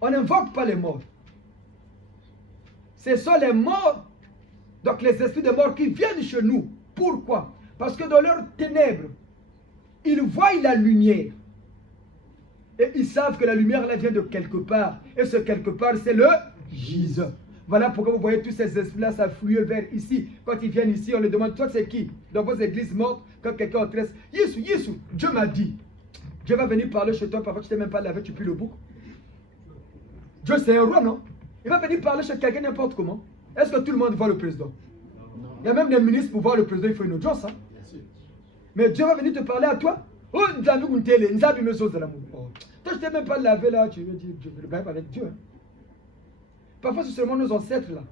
On n'invoque pas les morts. Ce sont les morts, donc les esprits de mort qui viennent chez nous. Pourquoi? Parce que dans leurs ténèbres, ils voient la lumière. Et ils savent que la lumière là vient de quelque part. Et ce quelque part, c'est le GIZ. Voilà pourquoi vous voyez tous ces esprits-là s'affluer vers ici. Quand ils viennent ici, on les demande, toi c'est qui? Dans vos églises mortes, quand quelqu'un tresse, Yésu, Dieu m'a dit. Dieu va venir parler chez toi, parfois tu ne t'es même pas lavé, tu pues le bouc. Dieu c'est un roi, non? Il va venir parler chez quelqu'un n'importe comment. Est-ce que tout le monde voit le président? Il y a même des ministres pour voir le président, il faut une audience. Hein? Mais Dieu va venir te parler à toi. Oh, toi je ne t'ai même pas lavé là, tu veux dire, je veux le bail avec Dieu. Hein? Parfois, c'est seulement nos ancêtres là.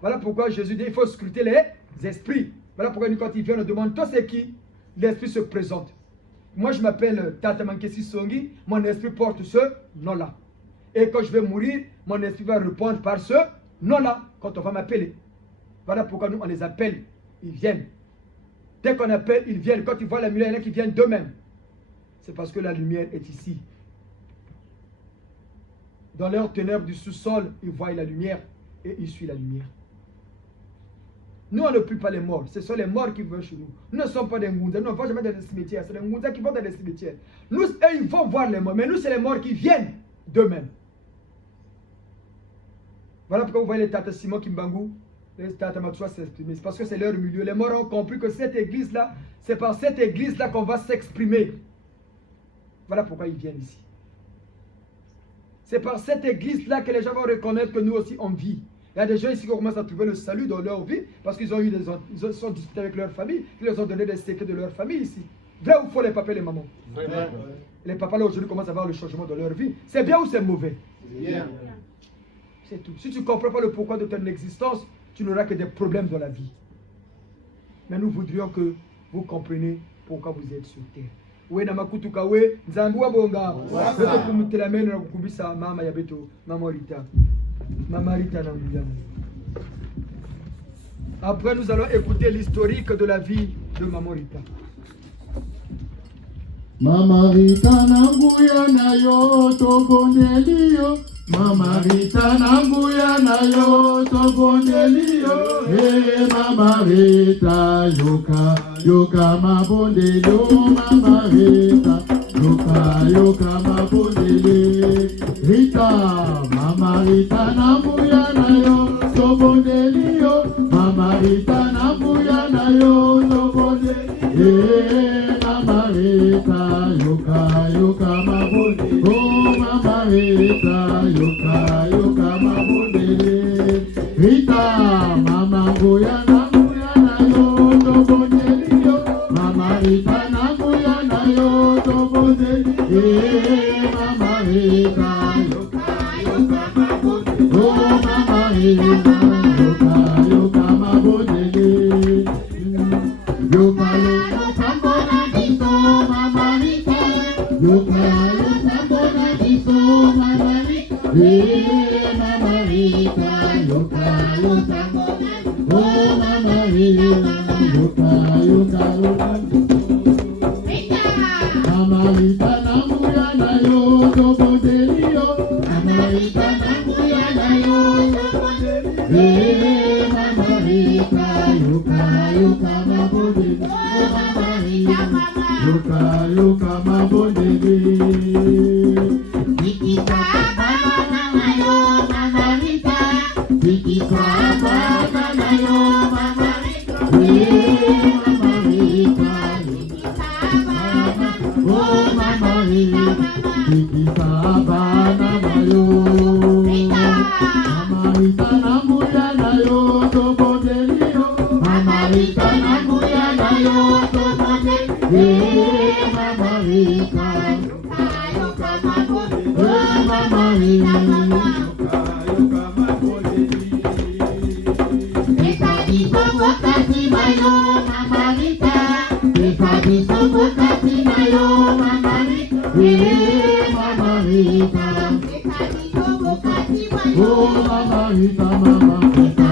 Voilà pourquoi Jésus dit il faut scruter les esprits. Voilà pourquoi quand il vient, on demande toi c'est qui? L'esprit se présente. Moi, je m'appelle Tata Mankesi Songi. Mon esprit porte ce nom-là. Et quand je vais mourir, mon esprit va répondre par ce nom-là quand on va m'appeler. Voilà pourquoi nous, on les appelle. Ils viennent. Dès qu'on appelle, ils viennent. Quand ils voient la lumière, il y en a qui viennent d'eux-mêmes. C'est parce que la lumière est ici. Dans leurs ténèbres du sous-sol, ils voient la lumière et ils suivent la lumière. Nous, on ne prie pas les morts. Ce sont les morts qui vont chez nous. Nous ne sommes pas des Ngunza. Nous ne vont jamais dans les cimetières. C'est les Ngunza qui vont dans les cimetières. Nous, eux, ils vont voir les morts. Mais nous, c'est les morts qui viennent d'eux-mêmes. Voilà pourquoi vous voyez les Tata Simon Kimbangu, les Tata Matsua s'exprimer. C'est parce que c'est leur milieu. Les morts ont compris que cette église-là, c'est par cette église-là qu'on va s'exprimer. Voilà pourquoi ils viennent ici. C'est par cette église-là que les gens vont reconnaître que nous aussi on vit. Il y a des gens ici qui commencent à trouver le salut dans leur vie parce qu'ils ont eu ils sont disputés avec leur famille, ils leur ont donné des secrets de leur famille ici. Vrai ou faux les papas et les mamans? Vrai. Les papas là aujourd'hui commencent à voir le changement dans leur vie. C'est bien ou c'est mauvais? Bien. C'est tout. Si tu ne comprends pas le pourquoi de ton existence, tu n'auras que des problèmes dans la vie. Mais nous voudrions que vous compreniez pourquoi vous êtes sur terre. We na makutuka we nzambi wa bonga beto kumutela meno na kukumbisa mama ya beto mama Rita na mbiana. Après nous allons écouter l'historique de la vie de Maman Rita. Mama Rita nanguya nayo tobonelio Mama Rita nambuya nayo tobondelio. Hey Mama Rita yoka mabondelio. Mama Rita yoka mabondele. Rita Mama Rita nambuya nayo tobondelio. Mama Rita nambuya nayo tobondelio. Hey Mama Rita yoka mabondele. Oh Mama Rita yoka mabondele. Rita Mama ngoya nayo tobondelio. Mama Rita nambuya nayo tobondelio. Mama Rita yoka mabondele. Oh Mama Rita yoka mabondele. Yoka sambona diso Mama Rita. Yoka sambona diso Mama Rita. Hey Mama Rita yoka sambona. Oh Mama Rita yoka Mama Rita nambuya nayo tobondelio. Mama Rita nambuya nayo tobondelio. Hey Mama Rita yoka mabondele. Oh Mama Rita yoka mabondele. Ikisabana nayo Mama Rita. Ikisabana nayo Mama Rita. Hey Mama Rita ikisabana. Oh Mama Rita ikisabana nayo. Mama Rita nambuya nayo tobondelio. Mama Rita nambuya nayo tobondelio. Hey Mama Rita yoka mabondele. Oh Mama Rita yoka mabondele. Esa diso bokasi mayo Mama Rita. Esa diso bokasi mayo Mama Rita. Hey Mama Rita. Esa diso bokasi mayo. Oh Mama Rita Mama Rita.